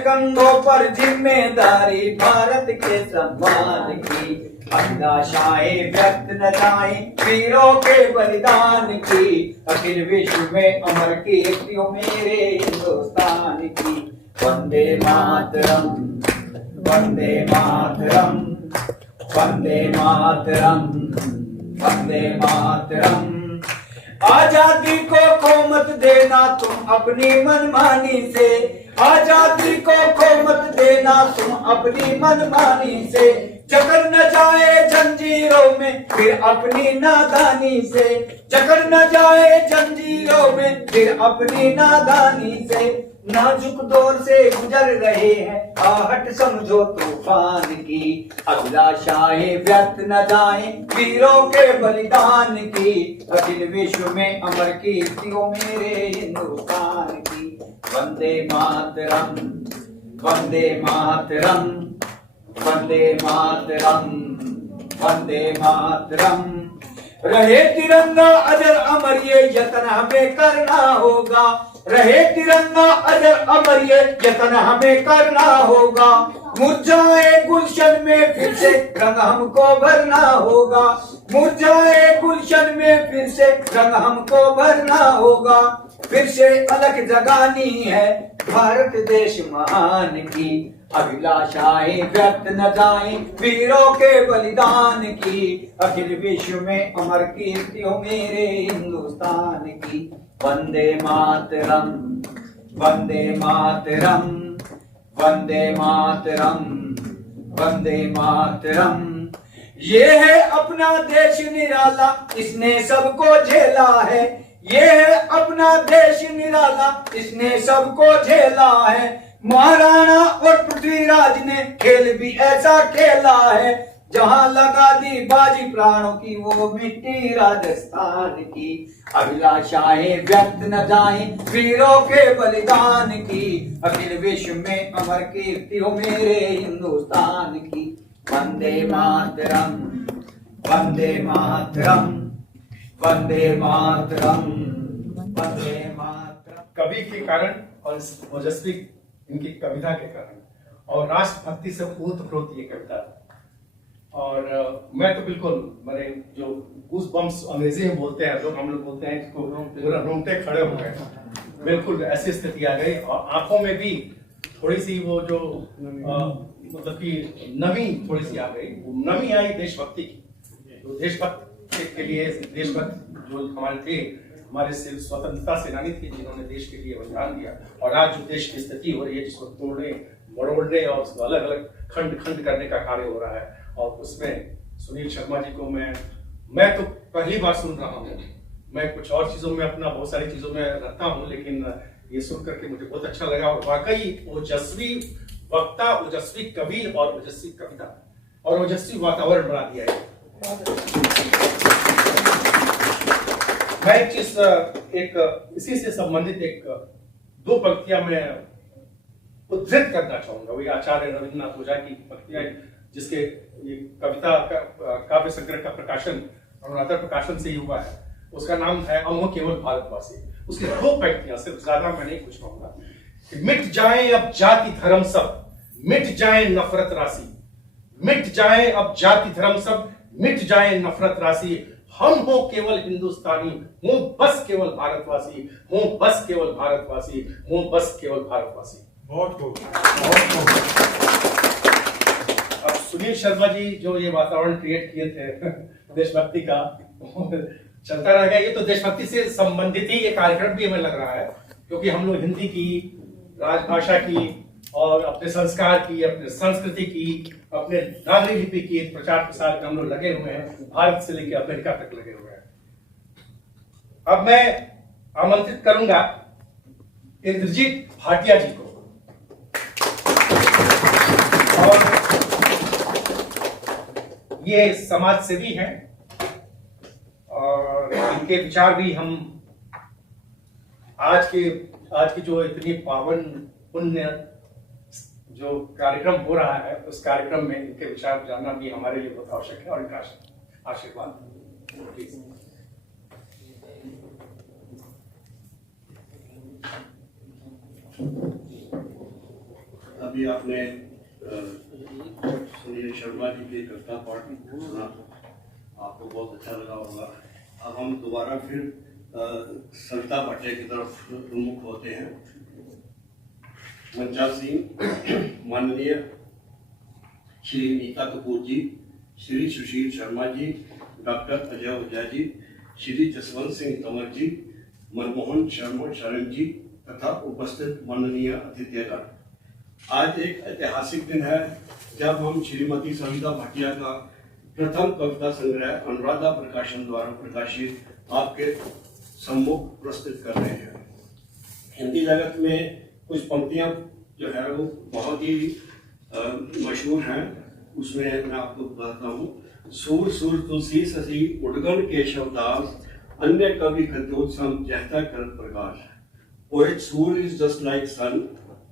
कंधों पर जिम्मेदारी भारत के सम्मान की। अभिलाषाएं व्यक्त न जाए वीरों के बलिदान की, अखिल विश्व में अमर कीर्ति हो मेरे हिंदुस्तान की। वंदे मातरम, वंदे मातरम, वंदे मातरम, वंदे मातरम। आजादी को मत देना तुम अपनी मनमानी से, आजादी को मत देना तुम अपनी मनमानी से। जकड़ न जाए जंजीरों में फिर अपनी नादानी से, जकड़ न जाए जंजीरों में फिर अपनी नादानी से। नाजुक दौर से गुजर रहे हैं आहट समझो तूफान की। अभिलाषाएं व्यर्थ न जाए वीरों के बलिदान की, अखिल विश्व में अमर कीर्ति हो मेरे हिंदुस्तान की। वंदे मातरम, वंदे मातरम, वंदे मातरम, वंदे मातरम। रहे तिरंगा अजर अमर ये यत्न हमें करना होगा, रहे तिरंगा अजर अमर ये यत्न हमें करना होगा। मुरझाए गुलशन में फिर से रंग हमको भरना होगा, मुरझाए गुलशन में फिर से रंग हमको भरना होगा। फिर से अलग जगानी है भारत देश महान की, अभिलाषाएं व्यक्त न जाएं वीरों के बलिदान की। अखिल विश्व में अमर कीर्ति हो मेरे हिंदुस्तान की। वंदे मातरम, वंदे मातरम, वंदे मातरम, वंदे मातरम। ये है अपना देश निराला, इसने सबको झेला है, ये है अपना देश निराला, इसने सबको झेला है। महाराणा और पृथ्वीराज ने खेल भी ऐसा खेला है, जहां लगा दी बाजी प्राणों की वो मिट्टी राजस्थान की। अभिलाषाएं व्यक्त न जाएं वीरों के बलिदान की, अखिल विश्व में अमर कीर्ति हो मेरे हिंदुस्तान की। वंदे मातरम, वंदे मातरम, वंदे मातरम, वंदे मातरम। कवि के कारण और इस ओजस्वी इनकी कविता के कारण और राष्ट्रभक्ति से ओतप्रोत ये कविता है। और मैं तो बिल्कुल मैंने जो गूस बम्स अंग्रेजी में बोलते हैं लोग, हम लोग बोलते हैं इसको, रोंगटे खड़े हो गए, बिल्कुल ऐसी स्थिति आ गई। और आंखों में भी थोड़ी सी वो जो मतलब कि नमी थोड़ी सी आ गई, वो नमी आई देशभक्ति की। तो देशभक्त के लिए, देशभक्त जो हमारे थे, हमारे स्वतंत्रता सेनानी थे जिन्होंने देश के लिए बलिदान दिया। और आज जो देश की स्थिति हो रही है जिसको तोड़ने मरोड़ने और उसको अलग अलग खंड खंड करने का कार्य हो रहा है, और उसमें सुनील शर्मा जी को मैं तो पहली बार सुन रहा हूँ। मैं कुछ और चीजों में अपना बहुत सारी चीजों में रहता हूँ, लेकिन ये सुन करके मुझे बहुत अच्छा लगा। और वाकई ओजस्वी वक्ता, ओजस्वी कवि और ओजस्वी कविता और ओजस्वी वातावरण बना दिया है। मैं एक चीज एक इसी से संबंधित एक दो पंक्तियां मैं उद्धृत करना चाहूंगा। वही आचार्य रविन्द्रनाथ ओझा की पंक्तियां, जिसके ये कविता काव्य संग्रह का प्रकाशन अनुराधा प्रकाशन से ही हुआ है। उसका नाम है अमो केवल भारतवासी। उसकी दो पंक्तियां, सिर्फ ज्यादा मैं नहीं कुछ कहूंगा कि मिट जाए अब जाति धर्म सब, मिट जाए नफरत राशि, मिट जाए अब जाति धर्म सब, मिट जाए नफरत राशि। हम हो केवल हिंदुस्तानी, हूं बस केवल भारतवासी, हूं बस केवल भारतवासी, हूं बस केवल भारतवासी। बहुत खूब। अब सुनील शर्मा जी जो ये वातावरण क्रिएट किए थे देशभक्ति का, चलता रहेगा। ये तो देशभक्ति से संबंधित ही ये कार्यक्रम भी हमें लग रहा है, क्योंकि हम लोग हिंदी की, राजभाषा की और अपने संस्कार की, अपने संस्कृति की, अपने नागरिक लिपि की प्रचार प्रसार में हम लोग लगे हुए हैं, भारत से लेकर अमेरिका तक लगे हुए हैं। अब मैं आमंत्रित करूंगा इंद्रजीत भाटिया जी को, और ये समाज सेवी हैं और इनके विचार भी हम आज की जो इतनी पावन पुण्य जो कार्यक्रम हो रहा है, उस कार्यक्रम में इनके विचार जानना भी हमारे लिए बहुत आवश्यक है। और इनका आशीर्वाद प्लीज। अभी आपने सुनील शर्मा जी की कविता पाठ सुना, आपको बहुत अच्छा लगा होगा। अब हम दोबारा फिर सविता भाटिया की तरफ उन्मुख होते हैं। मंचासीन माननीय श्री नीता कपूर जी, श्री सुशील शर्मा जी, डॉक्टर अजय ओझा जी, श्री जसवंत सिंह तंवर जी, मनमोहन शरण जी तथा उपस्थित माननीय अतिथिगण। आज एक ऐतिहासिक दिन है जब हम श्रीमती सविता भाटिया का प्रथम कविता संग्रह अनुराधा प्रकाशन द्वारा प्रकाशित आपके सम्मुख प्रस्तुत कर रहे हैं। हिंदी जगत में कुछ पंक्तियां जो है वो बहुत ही मशहूर हैं, उसमें मैं आपको बताता हूँ। सूर सूर तुलसी ससी उडगन केशवदास, अन्य कवि खद्योत्सम जहता कर प्रकाश। Poet Soor is just like sun,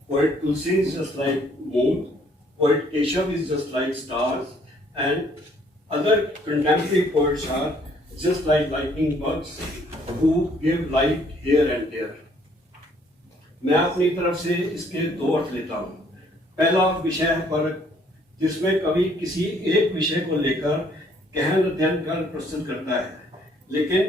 Poet Tulsi is just like moon, poet Keshav is just like stars, and other contemporary poets are just like lightning bugs who give light here and there. मैं अपनी तरफ से इसके दो अर्थ लेता हूँ। पहला विषय है परख, जिसमें कवि किसी एक विषय को लेकर गहन अध्ययन कर प्रस्तुत करता है, लेकिन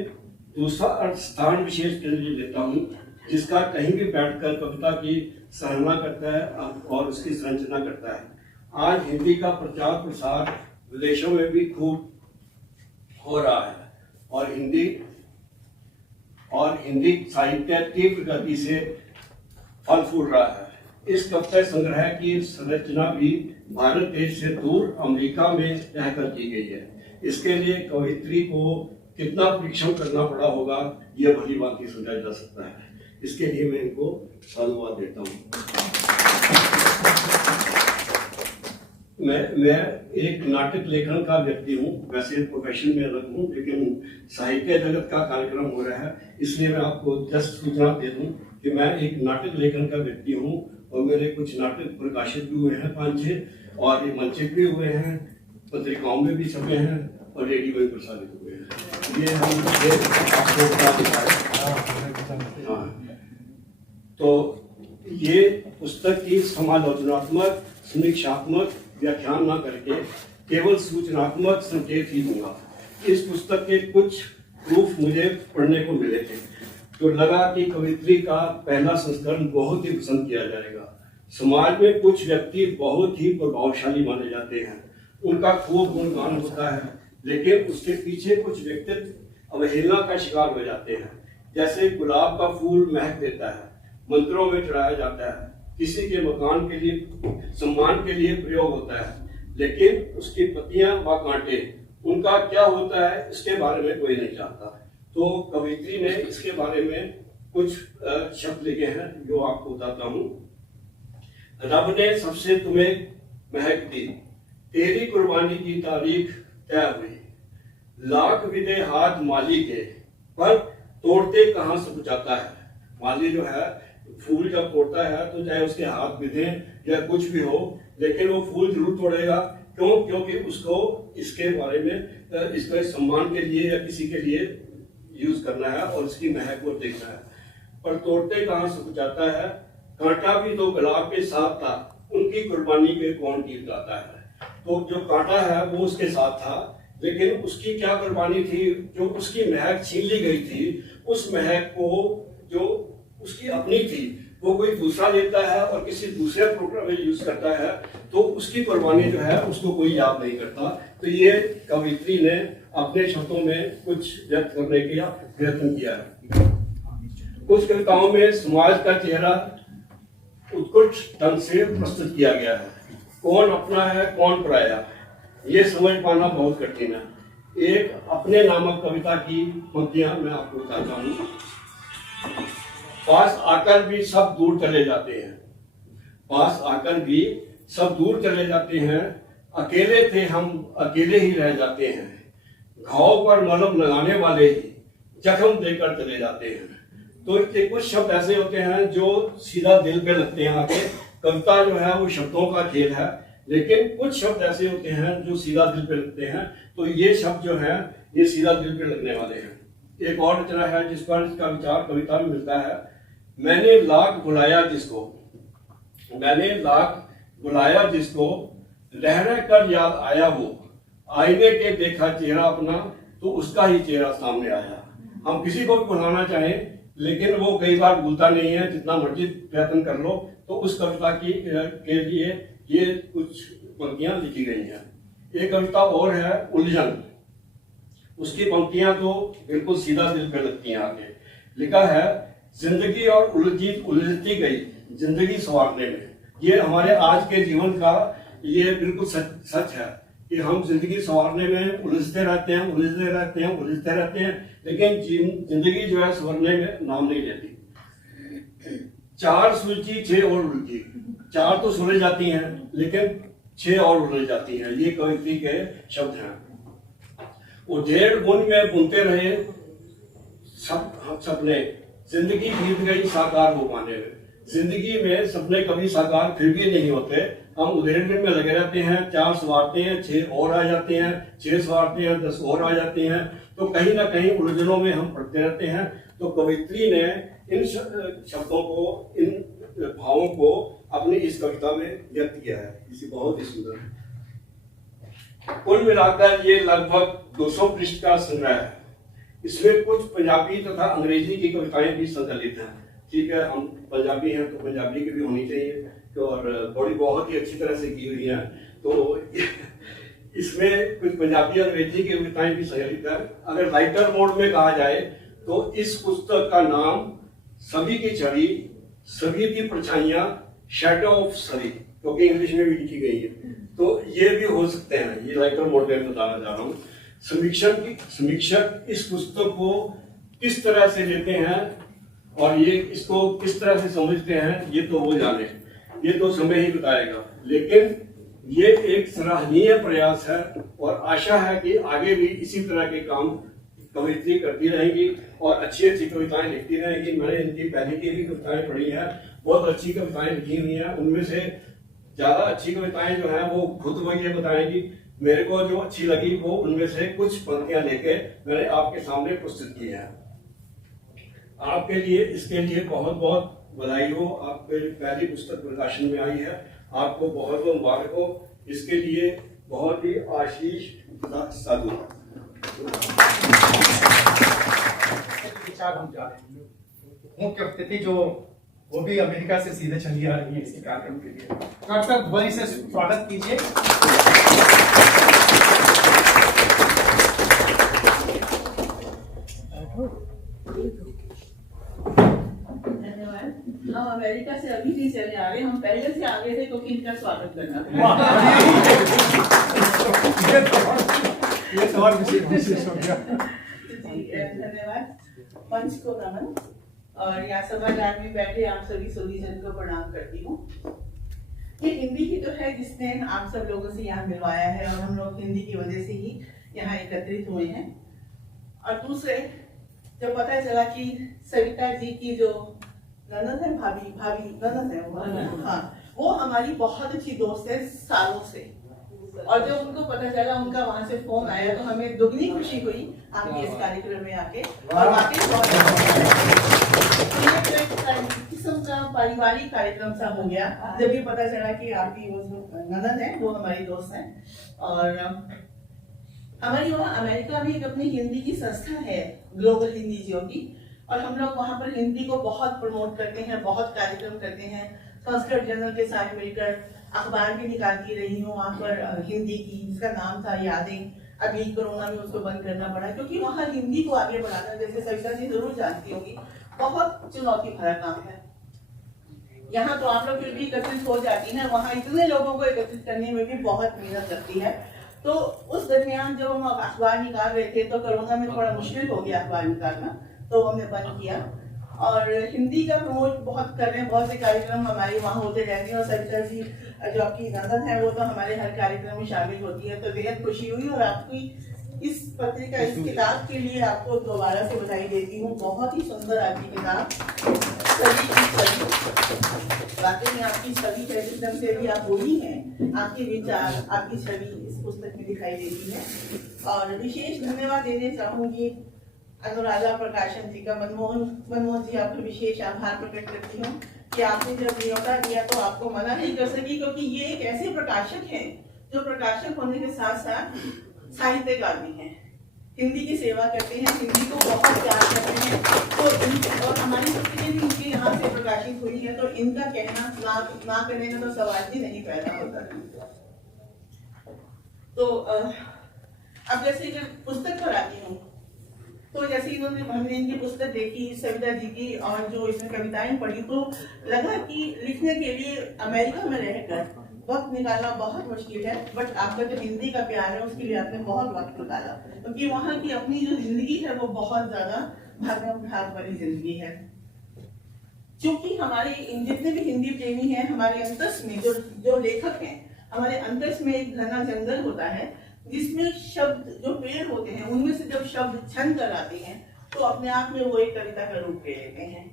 दूसरा अर्थ स्थान विशेष के लिए लेता हूँ, जिसका कहीं भी बैठकर कविता की सराहना करता है और उसकी संरचना करता है। आज हिंदी का प्रचार प्रसार विदेशों में भी खूब हो रहा है और हिंदी साहित्य तीव्र गति से फल फूल रहा है। इस कविता संग्रह की संरचना भी भारत देश से दूर अमेरिका में रहकर की गई है। इसके लिए कवयित्री को कितना परिश्रम करना पड़ा होगा, यह भली बात ही समझा जा सकता है। इसके लिए मैं इनको साधुवाद देता हूँ। मैं एक नाटक लेखन का व्यक्ति हूँ, वैसे प्रोफेशन में अलग हूँ, लेकिन साहित्य जगत का कार्यक्रम हो रहा है, इसलिए मैं आपको जस्ट सूचना दे दूँ कि मैं एक नाटक लेखन का व्यक्ति हूँ और मेरे कुछ नाटक प्रकाशित भी हुए हैं 5-6, और ये मंचित भी हुए हैं, पत्रिकाओं में भी छपे हैं और रेडियो में प्रसारित हुए हैं। ये हाँ, तो ये पुस्तक की समालोचनात्मक समीक्षात्मक व्याख्यान न करके केवल सूचनात्मक संकेत ही दूंगा। इस पुस्तक के कुछ प्रूफ मुझे पढ़ने को मिले थे, तो लगा कि कवित्री का पहला संस्करण बहुत ही पसंद किया जाएगा। समाज में कुछ व्यक्ति बहुत ही प्रभावशाली माने जाते हैं, उनका खूब गुणगान होता है, लेकिन उसके पीछे कुछ व्यक्तित्व अवहेलना का शिकार हो जाते हैं। जैसे गुलाब का फूल महक देता है, मंत्रों में चढ़ाया जाता है, किसी के मकान के लिए सम्मान के लिए प्रयोग होता है, लेकिन उसकी पत्तियां व कांटे उनका क्या होता है, इसके बारे में कोई नहीं जानता। तो कवित्री ने इसके बारे में कुछ शब्द लिखे हैं जो आपको बताता हूँ। रब ने सबसे तुम्हें महक दी, तेरी कुर्बानी की तारीख तय हुई, लाख विदे हाथ माली के, पर तोड़ते कहाँ से जाता है। माली जो है फूल जब तोड़ता है तो चाहे उसके हाथ विधे या कुछ भी हो, लेकिन वो फूल जरूर तोड़ेगा। क्यों? क्योंकि उसको इसके बारे में इसके सम्मान के लिए या किसी के लिए यूज करना है और इसकी महक को देखना है। पर तोड़ते कहाँ से जाता है, कांटा भी तो गुलाब के साथ था, उनकी कुर्बानी पे कौन गीत गाता है। तो जो कांटा है वो उसके साथ था, लेकिन उसकी क्या कुर्बानी थी, जो उसकी महक छीन ली गई थी, उस महक को जो उसकी अपनी थी वो कोई दूसरा लेता है और किसी दूसरे प्रोग्राम में यूज करता है, तो उसकी कुर्बानी जो है उसको कोई याद नहीं करता। तो ये कवित्री ने अपने शब्दों में कुछ व्यक्त करने का प्रयत्न किया है। कुछ कविताओं में समाज का चेहरा उत्कृष्ट ढंग से प्रस्तुत किया गया है। कौन अपना है कौन पराया, ये समझ पाना बहुत कठिन है। एक अपने नामक कविता की पंक्तियां मैं आपको बताता हूँ। पास आकर भी सब दूर चले जाते हैं, पास आकर भी सब दूर चले जाते हैं, अकेले थे हम अकेले ही रह जाते हैं, घाव पर मलहम लगाने वाले ही जख्म देकर चले जाते हैं। तो ये कुछ शब्द ऐसे होते हैं जो सीधा दिल पे लगते हैं आके। कविता जो है वो शब्दों का खेल है, लेकिन कुछ शब्द ऐसे होते हैं जो सीधा दिल पे लगते हैं। तो ये शब्द जो है ये सीधा दिल पे लगने वाले हैं। एक और रचना है जिस पर इसका विचार कविता में मिलता है। मैंने लाख बुलाया जिसको, मैंने लाख बुलाया जिसको, रह रह कर याद आया वो, आईने के देखा चेहरा अपना तो उसका ही चेहरा सामने आया। हम किसी को भी बुलाना चाहें लेकिन वो कई बार भूलता नहीं है, जितना मर्जी प्रयत्न कर लो। तो उस कविता के लिए ये कुछ पंक्तियां लिखी गई हैं। एक कविता और है उलझन, उसकी पंक्तियां तो बिल्कुल सीधा दिल पे लगती हैं। आगे लिखा है, जिंदगी और उलझती गई जिंदगी संवारने में। ये हमारे आज के जीवन का ये बिल्कुल सच है कि हम जिंदगी संवारने में उलझते रहते हैं, उलझते रहते हैं, उलझते रहते हैं, लेकिन जिंदगी जो है संवरने में नाम नहीं लेती। 4 सुलझी 6 और उलझी, 4 तो सुलझ जाती हैं लेकिन 6 और उलझ जाती हैं। ये कवित्री के शब्द हैं। उधेड़ बुन में बुनते रहे सपने, जिंदगी बीत गई साकार हो पाने में। जिंदगी में सपने कभी साकार फिर भी नहीं होते। हम उधेड़ने में लगे रहते हैं, 4 सवारते हैं, 6 और आ जाते हैं, 6 सवारते हैं, 10 और आ जाते हैं, तो कहीं ना कहीं उलझनों में हम पड़ते रहते हैं। तो कवित्री ने इन शब्दों को, इन भावों को अपनी इस कविता में व्यक्त किया है। इसे बहुत ही सुंदर। कुल मिलाकर ये लगभग 200 पृष्ठ का संग्रह है। इसमें कुछ पंजाबी तथा अंग्रेजी की कविताएं भी संकलित हैं। ठीक है, हम पंजाबी हैं तो पंजाबी की भी होनी चाहिए, और थोड़ी बहुत ही अच्छी तरह से की हुई है। तो इसमें कुछ पंजाबी अंग्रेजी की कविताएं भी संकलित है। अगर राइटर मोड में कहा जाए तो इस पुस्तक का नाम सभी की छवि, सभी की परछाइयां, शैडो ऑफ सभी, क्योंकि इंग्लिश में भी लिखी गई है, तो ये भी हो सकते हैं। ये राइटर मोड में बताना चाह रहा हूँ। समीक्षक इस पुस्तक को किस तरह से लेते हैं और ये इसको किस तरह से समझते हैं, ये तो वो जाने, ये तो समय ही बताएगा। लेकिन ये एक सराहनीय प्रयास है और आशा है कि आगे भी इसी तरह के काम कवित्री करती रहेंगी और अच्छी अच्छी कविताएं लिखती रहेंगी। मैंने इनकी पहले की भी कविताएं पढ़ी हैं, बहुत अच्छी कविताएं लिखी हुई हैं। उनमें से ज्यादा अच्छी कविताएं जो हैं वो खुद वो ये बताएंगी। मेरे को जो अच्छी लगी वो उनमें से कुछ पंक्तियां लेके मैंने आपके सामने प्रस्तुत की है। आपके लिए इसके लिए बहुत बहुत बधाई हो। आपके पहली पुस्तक प्रकाशन में आई है, आपको बहुत बहुत मुबारक हो। इसके लिए बहुत ही आशीष साधु। विचार हम जा रहे हैं, मुख्य अतिथि जो वो भी अमेरिका से सीधे चली आ रही है इसके कार्यक्रम के लिए। डॉक्टर साहब बड़ी से स्वागत कीजिए। धन्यवाद। हम अमेरिका से अभी नहीं चले आ रहे, हम पहले से आ गए थे क्योंकि इनका स्वागत करना था। ये तो और विशेष हो गया। धन्यवाद। मंच को नमन और यहाँ सभागार में बैठे आप सभी सुधीजन को प्रणाम करती हूँ। ये हिंदी ही तो है जिसने आप सब लोगों से यहाँ मिलवाया है और हम लोग हिंदी की वजह से ही यहाँ एकत्रित हुए हैं। और दूसरे, जब पता चला कि सविता जी की जो ननद है, भाभी ननद है वो, हाँ, वो हमारी बहुत अच्छी दोस्त है सालों से, और जब उनको पता चला, उनका वहां से फोन आया, तो हमें दुगनी खुशी हुई आपके इस कार्यक्रम में आके। और वाकई किस्म का पारिवारिक कार्यक्रम सा हो गया जब ये पता चला कि आपकी वो ननद है वो हमारी दोस्त है। और हमारी वहाँ अमेरिका में एक अपनी हिंदी की संस्था है, ग्लोबल हिंदी ज्योति, और हम लोग वहाँ पर हिंदी को बहुत प्रमोट करते हैं, बहुत कार्यक्रम करते हैं। संस्कृत जर्नल के साथ मिलकर अखबार भी निकालती रही हूँ वहाँ पर हिंदी की, जिसका नाम था यादें। अभी कोरोना में उसको बंद करना पड़ा क्योंकि वहाँ हिंदी को आगे बढ़ाना, जैसे सविता जी जरूर जानती होगी, बहुत चुनौती भरा काम है। यहाँ तो आप लोग फिर भी एकत्रित हो जाती हैं, वहाँ इतने लोगों को एकत्रित करने में भी बहुत मेहनत लगती है। तो उस दरमियान जब हम अखबार निकाल रहे थे तो कोरोना में थोड़ा मुश्किल हो गया अखबार निकालना, तो हमने बंद किया। और हिंदी का प्रमोट बहुत कर रहे हैं, बहुत से कार्यक्रम हमारे वहाँ होते रहते हैं। और सविता जी जो आपकी ननद है वो तो हमारे हर कार्यक्रम में शामिल होती है, तो बेहद खुशी हुई। और आपकी इस पत्रिका, इस किताब के लिए आपको दोबारा से बधाई देती हूँ। बहुत ही सुंदर आपकी किताब, सभी की छवि, वाकई में आपकी छवि है, जिस ढंग से भी आप बोली हैं, आपके विचार, आपकी छवि इस पुस्तक में दिखाई देती है। और विशेष धन्यवाद देने चाहूंगी अनुराधा प्रकाशन जी का। मनमोहन जी, आपका विशेष आभार प्रकट करती हूँ कि आपने जब न्योता दिया तो आपको मना नहीं कर सकी, क्योंकि ये एक ऐसे प्रकाशक हैं जो प्रकाशक होने के साथ साथ साहित्यकार भी हैं, हिंदी की सेवा करते हैं, हिंदी को बहुत प्यार करते हैं। तो और हमारी पुस्तकें भी इनके यहाँ से प्रकाशित हुई है, तो इनका कहना ना करने का तो सवाल ही नहीं पैदा होता। तो अब जैसे पुस्तक पर आती हूँ, तो जैसे हमने इनकी पुस्तक देखी सविता जी की और जो इसमें कविताएं पढ़ी, तो लगा कि लिखने के लिए अमेरिका में रहकर वक्त निकालना बहुत मुश्किल है। बट आपका जो हिंदी का प्यार है उसके लिए आपने बहुत वक्त निकाला, क्योंकि वहाँ की अपनी जो जिंदगी है वो बहुत ज्यादा भागम भाग वाली जिंदगी है। क्योंकि हमारे जितने भी हिंदी प्रेमी हैं, हमारे अंतस में जो लेखक हैं, हमारे अंतस में एक घना जंगल होता है जिसमें शब्द जो पेड़ होते हैं उनमें से जब शब्द छन कर आते हैं तो अपने आप में वो एक कविता का रूप ले लेते हैं।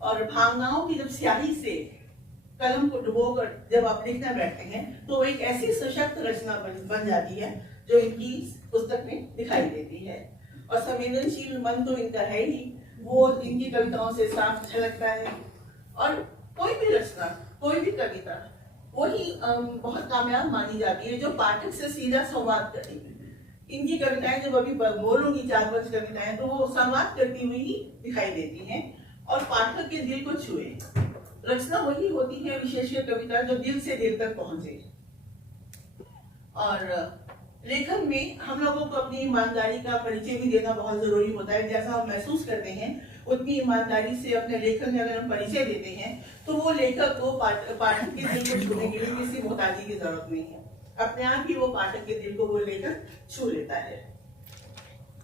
और भावनाओं की जब स्याही से कलम को डुबोकर जब आप लिखना बैठते हैं तो एक ऐसी सशक्त रचना बन जाती है जो इनकी पुस्तक में दिखाई देती है। और संवेदनशील मन तो इनका है ही, वो इनकी कविताओं से साफ झलकता है। और कोई भी रचना, कोई भी कविता वही बहुत कामयाब मानी जाती है जो पाठक से सीधा संवाद करेगी। इनकी कविताएं जब अभी बोलूंगी 4-5 कविताएं तो वो संवाद करती हुई ही दिखाई देती हैं और पाठक के दिल को छुए। रचना वही होती है, विशेषकर कविता, जो दिल से दिल तक पहुंचे। और लेखन में हम लोगों को अपनी ईमानदारी का परिचय भी देना बहुत जरूरी होता है। जैसा हम महसूस करते हैं उतनी ईमानदारी से अपने लेखन में अगर हम परिचय देते हैं तो वो लेखक को पाठक के दिल को छूने के लिए किसी मोहताजी की जरूरत नहीं है, अपने आप ही वो पाठक के दिल को वो लेखक छू लेता है।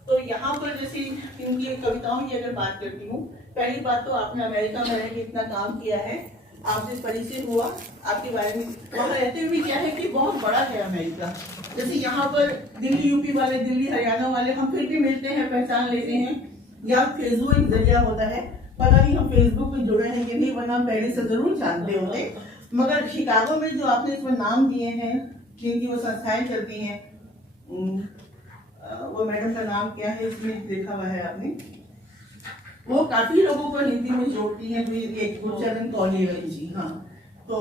तो यहाँ पर जैसे इनकी कविताओं की अगर बात करती हूँ, पहली बात तो आपने अमेरिका में रहकर इतना काम किया है, आपसे परिचय हुआ, आपके बारे में वहाँ रहते हुए क्या है कि बहुत बड़ा है अमेरिका। जैसे यहाँ पर दिल्ली यूपी वाले, दिल्ली हरियाणा वाले हम फिर भी मिलते हैं, पहचान लेते हैं, या फेसबुक एक जरिया होता है। पता नहीं हम फेसबुक में जुड़े हैं कि नहीं, वरना हम पहले से जरूर जानते होंगे। मगर शिकागो में जो आपने इसमें नाम दिए हैं, जिनकी वो संस्थाएं चलती हैं, वो मैडम का नाम क्या है इसमें देखा हुआ है आपने, वो काफी लोगों को हिंदी में जोड़ती हैं। एक गुरचरण कौलियाल जी, हाँ, तो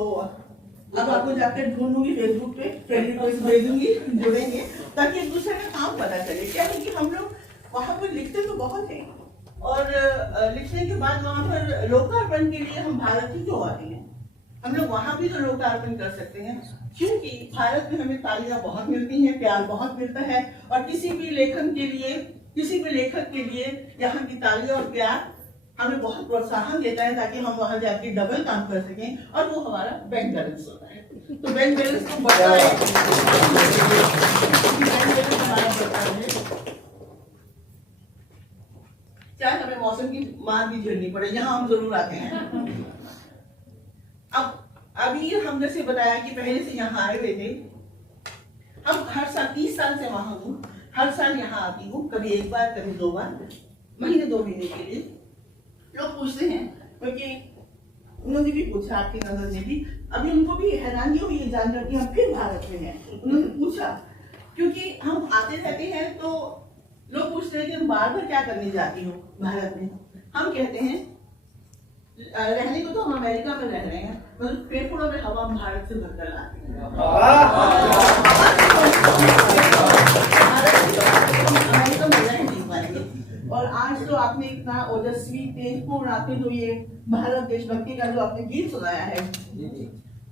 अब आपको जाकर ढूंढूंगी फेसबुक पे, फ्रेंड रिक्वेस्ट भेजूंगी, जुड़ेंगे ताकि एक दूसरे का काम पता चले। क्या है कि हम लोग वहाँ पर लिखते तो बहुत हैं और लिखने के बाद वहाँ पर लोकार्पण के लिए हम भारत ही क्यों आते हैं? हम लोग वहाँ भी तो लोकार्पण कर सकते हैं, क्योंकि भारत में हमें तालियां बहुत मिलती हैं, प्यार बहुत मिलता है। और किसी भी लेखन के लिए, किसी भी लेखक के लिए यहाँ की तालियां और प्यार हमें बहुत प्रोत्साहन देता है ताकि हम वहां जाके डबल काम कर सकें, और वो हमारा बैंक बैलेंस होता है। तो बैंक बैलेंस तो बढ़ता है, बैंक बैलेंस हमारा बढ़ता है, चाहे हमें मौसम की मार भी झेलनी पड़े, यहाँ हम जरूर आते हैं। अब अभी हमने से बताया कि पहले से यहाँ आए हुए थे, हम हर साल 30 साल से वहां हूँ, हर साल यहाँ आती हूँ, कभी एक बार कभी 2 बार, महीने 2 महीने के लिए। लोग पूछते हैं, क्योंकि उन्होंने भी पूछा, आपकी नजर ने भी, अभी उनको भी हैरानी हुई ये जानकर कि हम फिर भारत में हैं। उन्होंने पूछा, क्योंकि हम आते रहते हैं तो लोग पूछते हैं कि तुम बार बार क्या करने जाती हो भारत में। हम कहते हैं रहने को तो हम अमेरिका में रह रहे हैं, पर फेफड़ों में हवा हम भारत से भरकर लाते हैं। अमेरिका में रह नहीं पाएंगे। और आज तो आपने इतना ओजस्वी, तेजपूर्ण, आपने जो ये भारत देशभक्ति का जो आपने गीत सुनाया है,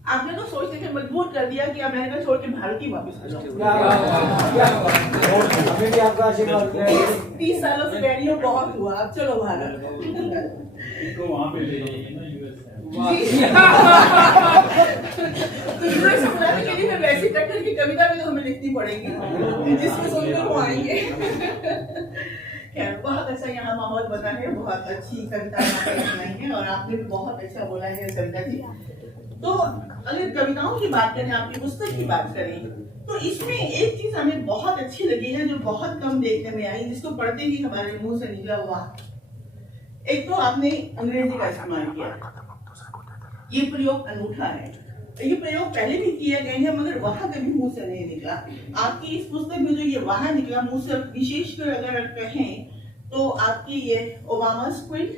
आपने तो सोचने पे मजबूर कर दिया कि अमेरिका छोड़ के भारत ही वापस आ जाओ। 30 सालों से रेडियो बहुत हुआ, अब चलो भारत। वहाँ पे ले जाइए ना, तो यूएस से बुलाने के लिए वैसी टक्कर की कविता भी तो हमें लिखनी पड़ेगी, जिसमें सुनकर वो आएंगे। खैर, बहुत अच्छा यहाँ माहौल बना है, बहुत अच्छी कविता सुनाई है और आपने भी बहुत अच्छा बोला है सरिता जी। तो अगर कविताओं की बात करें, आपकी पुस्तक की बात करें, तो इसमें एक चीज हमें बहुत अच्छी लगी है जो बहुत कम देखने में आई, जिसको पढ़ते ही हमारे मुंह से निकला हुआ। एक तो आपने अंग्रेजी का इस्तेमाल किया, ये प्रयोग अनूठा है। ये प्रयोग पहले भी किए गए हैं मगर वहां कभी मुंह से नहीं निकला। आपकी इस पुस्तक में जो ये वहां निकला मुंह से, विशेषकर अगर कहें तो आपकी ये ओबामा स्क्विड,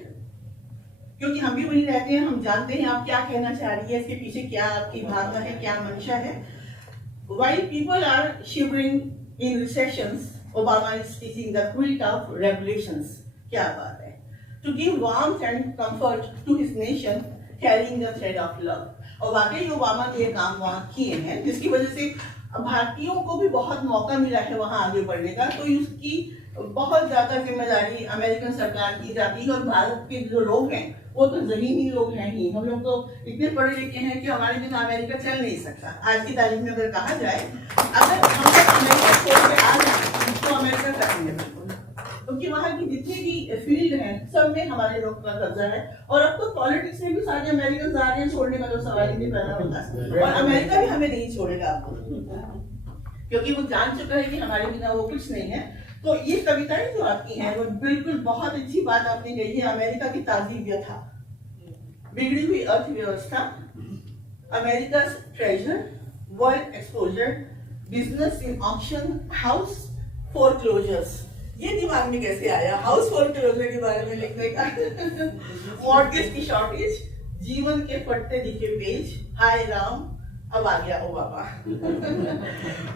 क्योंकि हम भी वहीं रहते हैं, हम जानते हैं आप क्या कहना चाह रही है, इसके पीछे क्या आपकी भावना है, क्या मंशा है। While people are shivering in recessions, Obama is stitching the quilt of revolutions. क्या बात है। To give warmth and comfort to his nation, carrying the thread of love. और वाकई ओबामा ने ये काम वहाँ किए हैं, जिसकी वजह से भारतीयों को भी बहुत मौका मिला है वहाँ आगे बढ़ने का। तो उसकी बहुत ज्यादा जिम्मेदारी अमेरिकन सरकार की जाती है। और भारत के जो लोग हैं वो तो जमीनी लोग हैं ही, हम लोग तो इतने पढ़े लिखे हैं कि हमारे बिना अमेरिका चल नहीं सकता। आज की तारीख में अगर कहा जाए, अगर हम लोग अमेरिका छोड़ के आ जाए तो अमेरिका करेंगे बिल्कुल, क्योंकि वहाँ की जितनी भी फील्ड है सब में हमारे लोग का कब्जा है। और अब तो पॉलिटिक्स में भी सारे अमेरिकन आ रहे हैं, छोड़ने का तो सवाल ही नहीं पैदा होता। और अमेरिका भी हमें नहीं छोड़ेगा आपको, क्योंकि वो जान चुका है कि हमारे बिना वो कुछ नहीं है। तो ये कविताएं जो आपकी हैं वो बिल्कुल बहुत अच्छी बात आपने कही है, अमेरिका की ताज़ी व्यथा। बिगड़ी हुई अर्थव्यवस्था, America treasure, world exposure, business in auction house, foreclosures. ये दिमाग में कैसे आया हाउस फोरक्लोजर के बारे में लिखने का? मॉर्गेज की शॉर्टेज, जीवन के फटते दिखे पेज, हाय राम अब आ गया ओबामा।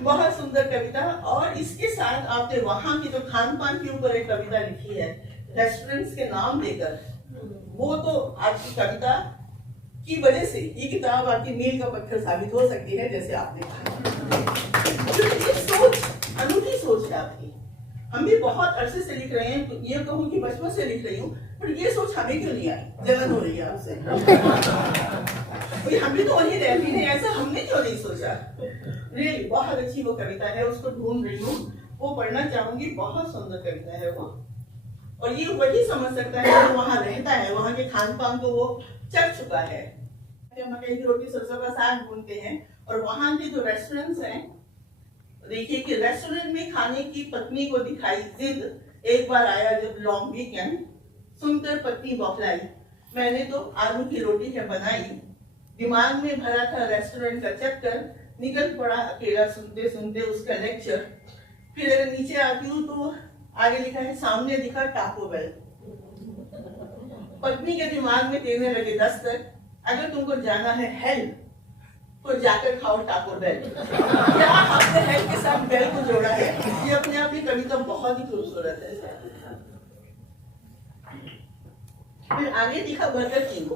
बहुत सुंदर कविता। और इसके साथ आपने वहां की जो खान पान के ऊपर एक कविता लिखी है, रेस्टोरेंट्स के नाम लेकर, वो तो आपकी कविता की वजह से ये किताब आपकी मील का पत्थर साबित हो सकती है, जैसे आपने कहा। ये सोच, अनूठी सोच है आपकी। हम भी बहुत अरसे से लिख रहे हैं, ये कहूँ कि बचपन से लिख रही हूँ, पर ये सोच हमें क्यों नहीं आई? जलन हो रही है आपसे। हम भी तो वही रहती हैं, ऐसा हमने क्यों नहीं सोचा? रियली बहुत अच्छी वो कविता है, उसको ढूंढ रही हूँ, वो पढ़ना चाहूंगी। बहुत सुंदर कविता है वो, और ये वही समझ सकता है जो वहां रहता है, वहां के खान पान को वो चख चुका है। मकई की रोटी सरसों का साग भूनते हैं, और वहां के जो रेस्टोरेंट्स हैं, देखिए कि रेस्टोरेंट में खाने की पत्नी को दिखाई जिद। एक बार आया जब लॉन्ग वीकेंड, सुनकर पत्नी बौखलाई, मैंने तो आलू की रोटी है बनाई। दिमाग में भरा था रेस्टोरेंट का चक्कर, निकल पड़ा अकेला सुनते सुनते उसका लेक्चर। फिर अगर नीचे आती हूँ तो आगे लिखा है, सामने दिखा टाको बेल। पत्नी के दिमाग में देने लगे दस्तक, अगर तुमको जाना है हेल तो जाकर खाओ टाको बेल। क्या आपने हेल के साथ बेल को जोड़ा है? ये अपने आप में कविता बहुत ही खूबसूरत है। फिर आगे दिखा बर्गर किंग,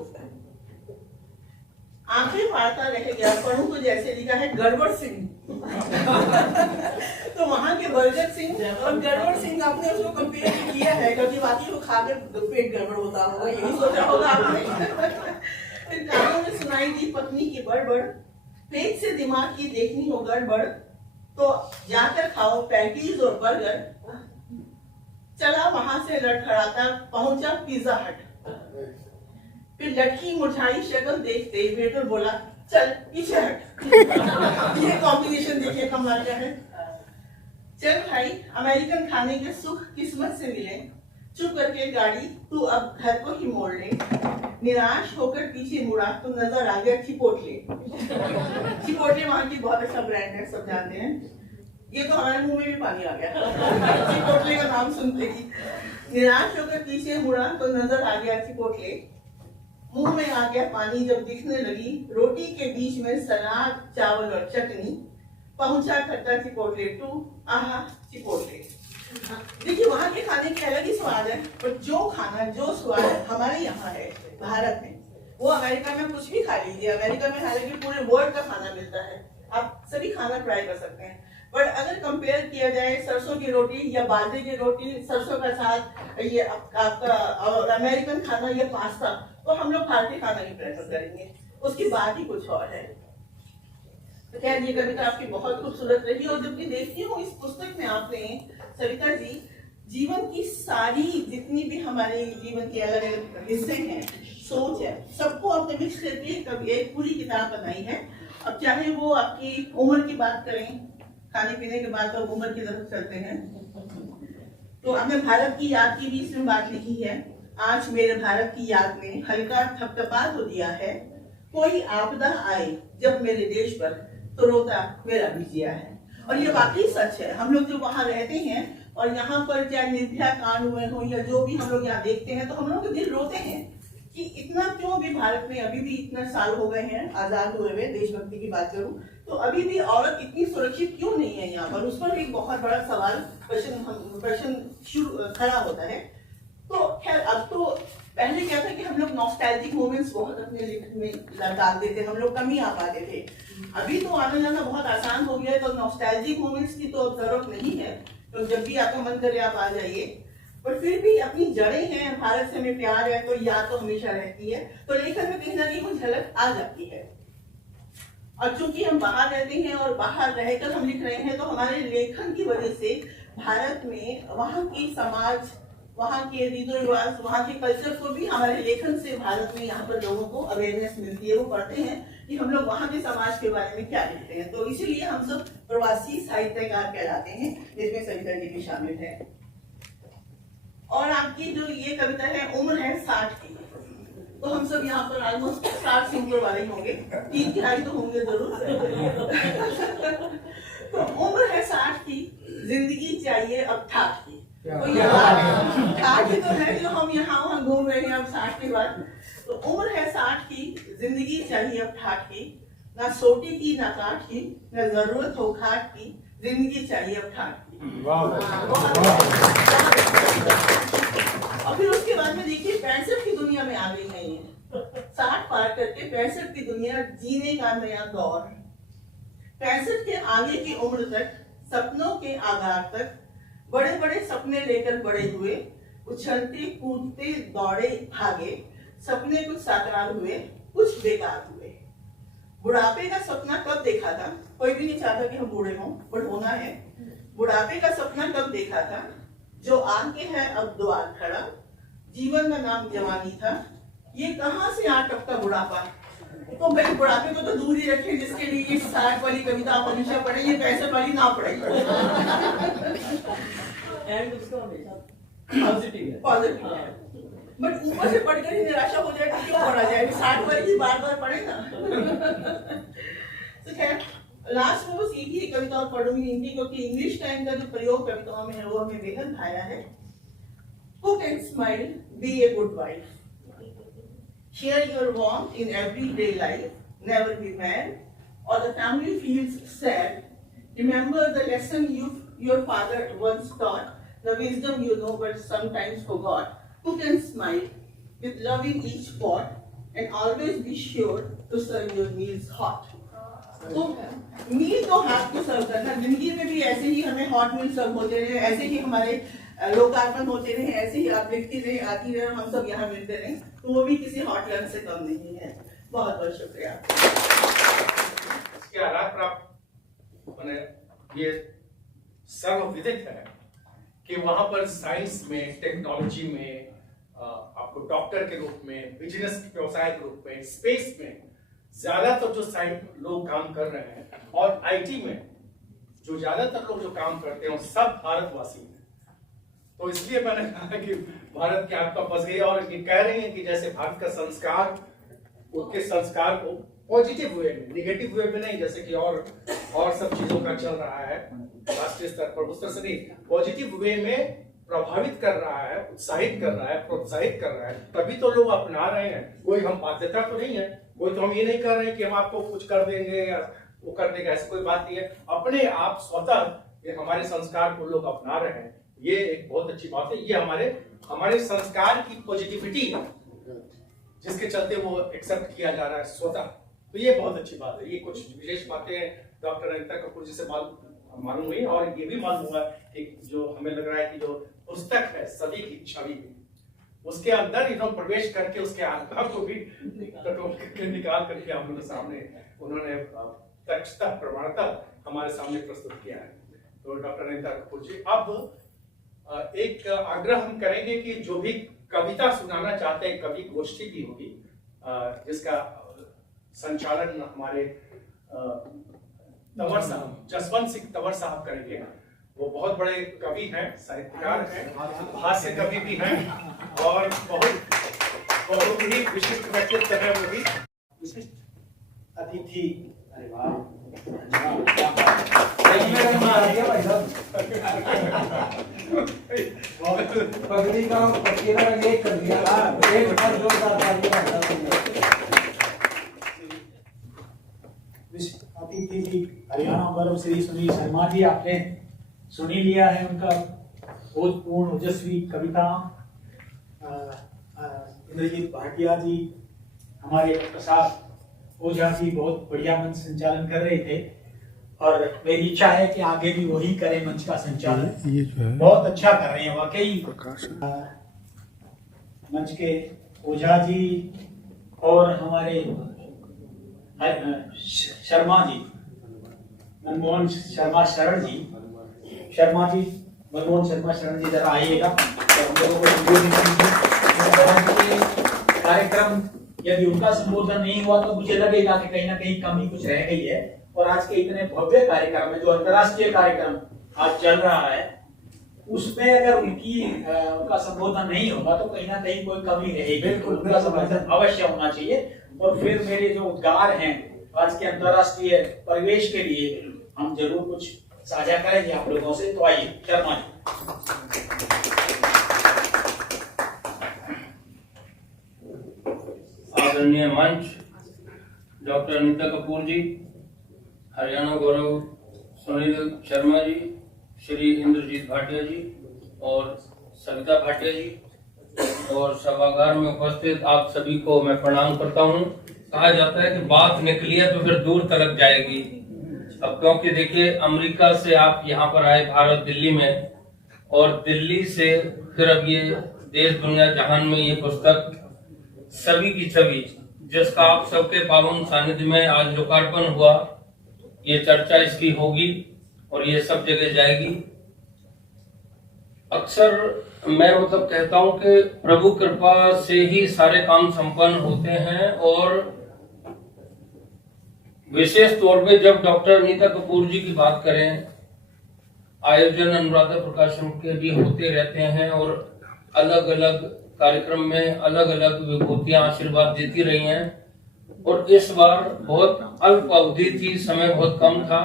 आंखें फाड़ता रह गया, पढ़ूं तो जैसे लिखा है गड़बड़ सिंह। तो वहां के बर्गर सिंह और गड़बड़ सिंह आपने उसको कंपेयर किया है, क्योंकि बाकी को खाकर पेट गड़बड़ होता होगा, यही सोचा होगा आपने। फिर कानों में सुनाई दी पत्नी की बड़बड़, पेट से दिमाग की देखनी हो गड़बड़, तो जाकर खाओ पैटीज और बर्गर। चला वहां से लड़खड़ाता, पहुंचा पिज्जा हट। फिर लड़की मुरझाई शक्ल देखते वेटर बोला, चल पीछे हट। ये कॉम्बिनेशन देखिए कमाल का है। चल भाई, अमेरिकन खाने के सुख किस्मत से मिले, चुप करके गाड़ी तू अब घर को ही मोड़ ले। निराश होकर पीछे मुड़ा तो नजर आ गया चिपोटले। चिपोटले वहां की बहुत अच्छा ब्रांड है, सब जानते हैं। ये तो हमारे मुंह में भी पानी आ गया चिपोटले का नाम सुनते ही। निराश होकर पीछे मुड़ा तो नजर आ गया चिपोटले, मुंह में आ गया पानी जब दिखने लगी रोटी के बीच में सलाद चावल और चटनी। पहुंचा खट्टा चिपोटले टू, आहा चिपोटले। देखिए वहां के खाने के अलग ही स्वाद है, पर जो खाना जो स्वाद हमारे यहाँ है भारत में, वो अमेरिका में कुछ भी खा लीजिए। अमेरिका में हालांकि पूरे वर्ल्ड का खाना मिलता है, आप सभी खाना ट्राई कर सकते हैं, बट अगर कंपेयर किया जाए सरसों की रोटी या बाजरे की रोटी, सरसों का साग, ये आपका अमेरिकन खाना या पास्ता, तो हम लोग भारतीय खाना ही प्रेफर करेंगे, उसकी बात ही कुछ और है। तो खैर ये कविता आपकी बहुत खूबसूरत रही, और जब भी देखती हूँ इस पुस्तक में आपने सविता जी जीवन की सारी जितनी भी हमारे जीवन के अलग अलग हिस्से हैं, सोच है, सबको आपने मिक्स करके कभी एक पूरी किताब बनाई है। अब चाहे वो आपकी उम्र की बात करें, खाने पीने के बाद तो उम्र की तरफ चलते हैं, तो आपने भारत की याद की भी इसमें बात लिखी है। आज मेरे भारत की याद में हल्का थपथपा तो दिया है, कोई आपदा आए जब मेरे देश पर तो रोता मेरा भी जिया है। और ये वाकई सच है। हम लोग जो वहां रहते हैं और यहाँ पर चाहे निर्भया कांड हुए हो या जो भी हम लोग यहाँ देखते हैं, तो हम लोग दिल रोते हैं कि इतना क्यों भी भारत में अभी भी इतने साल हो गए हैं आजाद हुए हुए, देशभक्ति की बात करूं तो अभी भी औरत इतनी सुरक्षित क्यों नहीं है यहाँ पर, उस पर एक बहुत बड़ा सवाल प्रश्न खड़ा होता है। तो खैर अब तो पहले क्या था कि हम लोग नॉस्टैल्जिक मोमेंट्स बहुत अपने लिखने में डाल देते, हम लोग कम ही आ पाते थे। अभी तो आने जाना बहुत आसान हो गया है, तो नॉस्टैल्जिक मोमेंट्स की तो जरूरत नहीं है, तो जब भी आपका मन करे आप आ जाइए। पर फिर भी अपनी जड़ें हैं, भारत से हमें प्यार है, तो याद तो हमेशा रहती है, तो लेखन में कहीं ना कहीं कुछ झलक आ जाती है। और चूंकि हम बाहर रहते हैं और बाहर रहकर हम लिख रहे हैं, तो हमारे लेखन की वजह से भारत में वहाँ की समाज, वहाँ के रीति रिवाज, वहाँ के कल्चर को भी हमारे लेखन से भारत में यहाँ पर लोगों को अवेयरनेस मिलती है। वो पढ़ते हैं कि हम लोग वहाँ के समाज के बारे में क्या लिखते हैं, तो इसीलिए हम सब प्रवासी साहित्यकार कहलाते हैं, जिसमें सविता जी भी शामिल है। और आपकी जो ये कविता है, उम्र है 60 की, तो हम सब यहाँ पर ऑलमोस्ट 60 से ऊपर वाले ही होंगे, 3/4 तो होंगे जरूर। तो उम्र है 60 की, जिंदगी चाहिए अब ठाठ की। तो यहाँ ठाठ ही तो है जो हम यहाँ वहाँ घूम रहे हैं अब 60 के बाद। तो उम्र है 60 की, जिंदगी चाहिए अब ठाठ की, ना सोटी की ना काठ की, ना जरूरत हो खाट की, जिंदगी चाहिए अब ठाठ की। और फिर उसके बाद में देखिए 65 की दुनिया में आ गई है ये, 60 पार करके 65 की दुनिया जीने का नया दौर। 65 के आगे की उम्र तक, सपनों के आगार तक, बड़े बड़े सपने लेकर बड़े हुए, उछलते कूदते दौड़े भागे, सपने कुछ साकार हुए कुछ बेकार हुए। बुढ़ापे का सपना कब देखा था? कोई भी नहीं चाहता कि हम बूढ़े हों, बट होना है। बुढ़ापे का सपना कब देखा था? जो आके है अब द्वार खड़ा, जीवन का नाम जवानी था, ये कहाँ से आ टपका बुढ़ापा। तो भाई बुढ़ापे को तो दूर ही रखें, जिसके लिए ये 60 वाली कविता आप हमेशा पढ़े, ये 65 वाली ना पढ़े। एंड उसका हमेशा पॉजिटिव है। बट ऊपर से पढ़कर ही निराशा हो जाए तो क्यों पढ़ा जाए? 60 वाली बार बार पढ़े ना। तो खैर लास्ट में वो सीधी कविता और पढ़ूंगी हिंदी, क्योंकि इंग्लिश का इनका जो प्रयोग कविताओं में है वो हमें बेहद भाया है। Cook and smile, be a good wife. Share your warmth in everyday life. Never be mad, or the family feels sad. Remember the lesson your father once taught, the wisdom you know but sometimes forgot. Cook and smile, with love in each pot, and always be sure to serve your meals hot. तो मील तो हाथ को सर्व करना, जिंदगी में भी ऐसे ही हमें हॉट मील सर्व होते रहे, ऐसे ही हमारे लोकार्पण होते रहे, ऐसे ही आप लिखती रहे आती रहे, हम सब यहाँ मिलते रहे, तो वो भी किसी हॉट लंच से कम नहीं है। बहुत बहुत शुक्रिया। इसके आधार पर आप मैंने ये सर्वविदित है कि वहां पर साइंस में, टेक्नोलॉजी में, आपको डॉक्टर के रूप में, बिजनेस व्यवसाय के रूप में, स्पेस में ज्यादातर जो साइड लोग काम कर रहे हैं, और आईटी में जो ज्यादातर लोग जो काम करते हैं वो सब भारतवासी हैं। तो इसलिए मैंने कहा कि भारत की आत्मा फंस गई, और ये कह रही है कि जैसे भारत का संस्कार, उसके संस्कार को पॉजिटिव वे में, निगेटिव वे में नहीं, जैसे कि और सब चीजों का चल रहा है राष्ट्रीय स्तर पर, उस तरह से नहीं, पॉजिटिव वे में प्रभावित कर रहा है, उत्साहित कर रहा है, प्रोत्साहित कर रहा है, तभी तो लोग अपना रहे हैं। कोई हम बाध्यता तो नहीं है, कोई तो हम ये नहीं कर रहे हैं कि हम आपको कुछ कर देंगे या वो कर देगा, ऐसी कोई बात नहीं है। अपने आप स्वतः ये हमारे संस्कार को लोग अपना रहे हैं, ये एक बहुत अच्छी बात है। ये हमारे संस्कार की पॉजिटिविटी है, जिसके चलते वो एक्सेप्ट किया जा रहा है स्वतः, तो ये बहुत अच्छी बात है। ये कुछ विशेष बातें डॉक्टर अनिता कपूर जी से मालूम हुई, और ये भी मालूम हुआ कि जो हमें लग रहा है कि जो पुस्तक है सदी की छवि, उसके अंदर इन्होंने प्रवेश करके उसके आत्मा को भी निकाल करके हम लोगों के सामने उन्होंने तथ्यता प्रमाणता हमारे सामने प्रस्तुत किया है। तो डॉक्टर अनिता कपूर जी, अब एक आग्रह हम करेंगे कि जो भी कविता सुनाना चाहते हैं, कवि गोष्ठी भी होगी, जिसका संचालन हमारे तंवर साहब, जसवंत सिंह तंवर साहब करेंगे। वो बहुत बड़े कवि हैं, साहित्यकार हैं, हास्य कवि भी हैं, और बहुत ही विशिष्ट व्यक्तित्व है वो भी। विशिष्ट अतिथि, अरे वाह, पगड़ी का पकेला एक कर दिया, एक बार जोरदार अतिथि जी हरियाणा गर्व श्री सुनील शर्मा जी, आपने सुनी लिया है उनका बोधपूर्ण ओजस्वी कविता। इंद्रजीत भाटिया जी, हमारे प्रसाद ओझा जी बहुत बढ़िया मंच संचालन कर रहे थे, और मेरी इच्छा है कि आगे भी वही करें मंच का संचालन। बहुत अच्छा कर रहे हैं वाकई। मंच के ओझा जी और हमारे शर्मा जी, मनमोहन शर्मा शरण जी, मनमोहन शर्मा शरण जी जरा आइएगा। कार्यक्रम यदि उनका संबोधन नहीं हुआ तो मुझे लगेगा कि कहीं ना कहीं कमी कुछ रह गई है, और आज के इतने भव्य कार्यक्रम में जो अंतर्राष्ट्रीय कार्यक्रम आज चल रहा है, उसमें अगर उनका संबोधन नहीं होगा तो कहीं ना कहीं कोई कमी रहेगी। बिल्कुल, उनका संबोधन अवश्य होना चाहिए। और फिर मेरे जो उद्गार हैं आज के अंतर्राष्ट्रीय परिवेश के लिए हम जरूर कुछ साझा करेंगे आप लोगों से। तो आइए शर्मा जी। आदरणीय मंच, डॉक्टर अनीता कपूर जी, हरियाणा गौरव सुनील शर्मा जी, श्री इंद्रजीत भाटिया जी और सविता भाटिया जी और सभागार में उपस्थित आप सभी को मैं प्रणाम करता हूं। कहा जाता है कि बात निकली है तो फिर दूर तक जाएगी। अब क्योंकि देखिए अमेरिका से आप यहाँ पर आए भारत दिल्ली में, और दिल्ली से फिर अब ये देश दुनिया जहान में ये पुस्तक सभी की छवि, जिसका आप सबके पावन सानिध्य में आज लोकार्पण हुआ, ये चर्चा इसकी होगी और ये सब जगह जाएगी। अक्सर मैं मतलब कहता हूं कि प्रभु कृपा से ही सारे काम संपन्न होते हैं, और विशेष तौर पे जब डॉक्टर अनीता कपूर जी की बात करें, आयोजन अनुराधा प्रकाशन के भी होते रहते हैं और अलग अलग कार्यक्रम में अलग अलग विभूतियां आशीर्वाद देती रही हैं। और इस बार बहुत अल्प अवधि थी, समय बहुत कम था,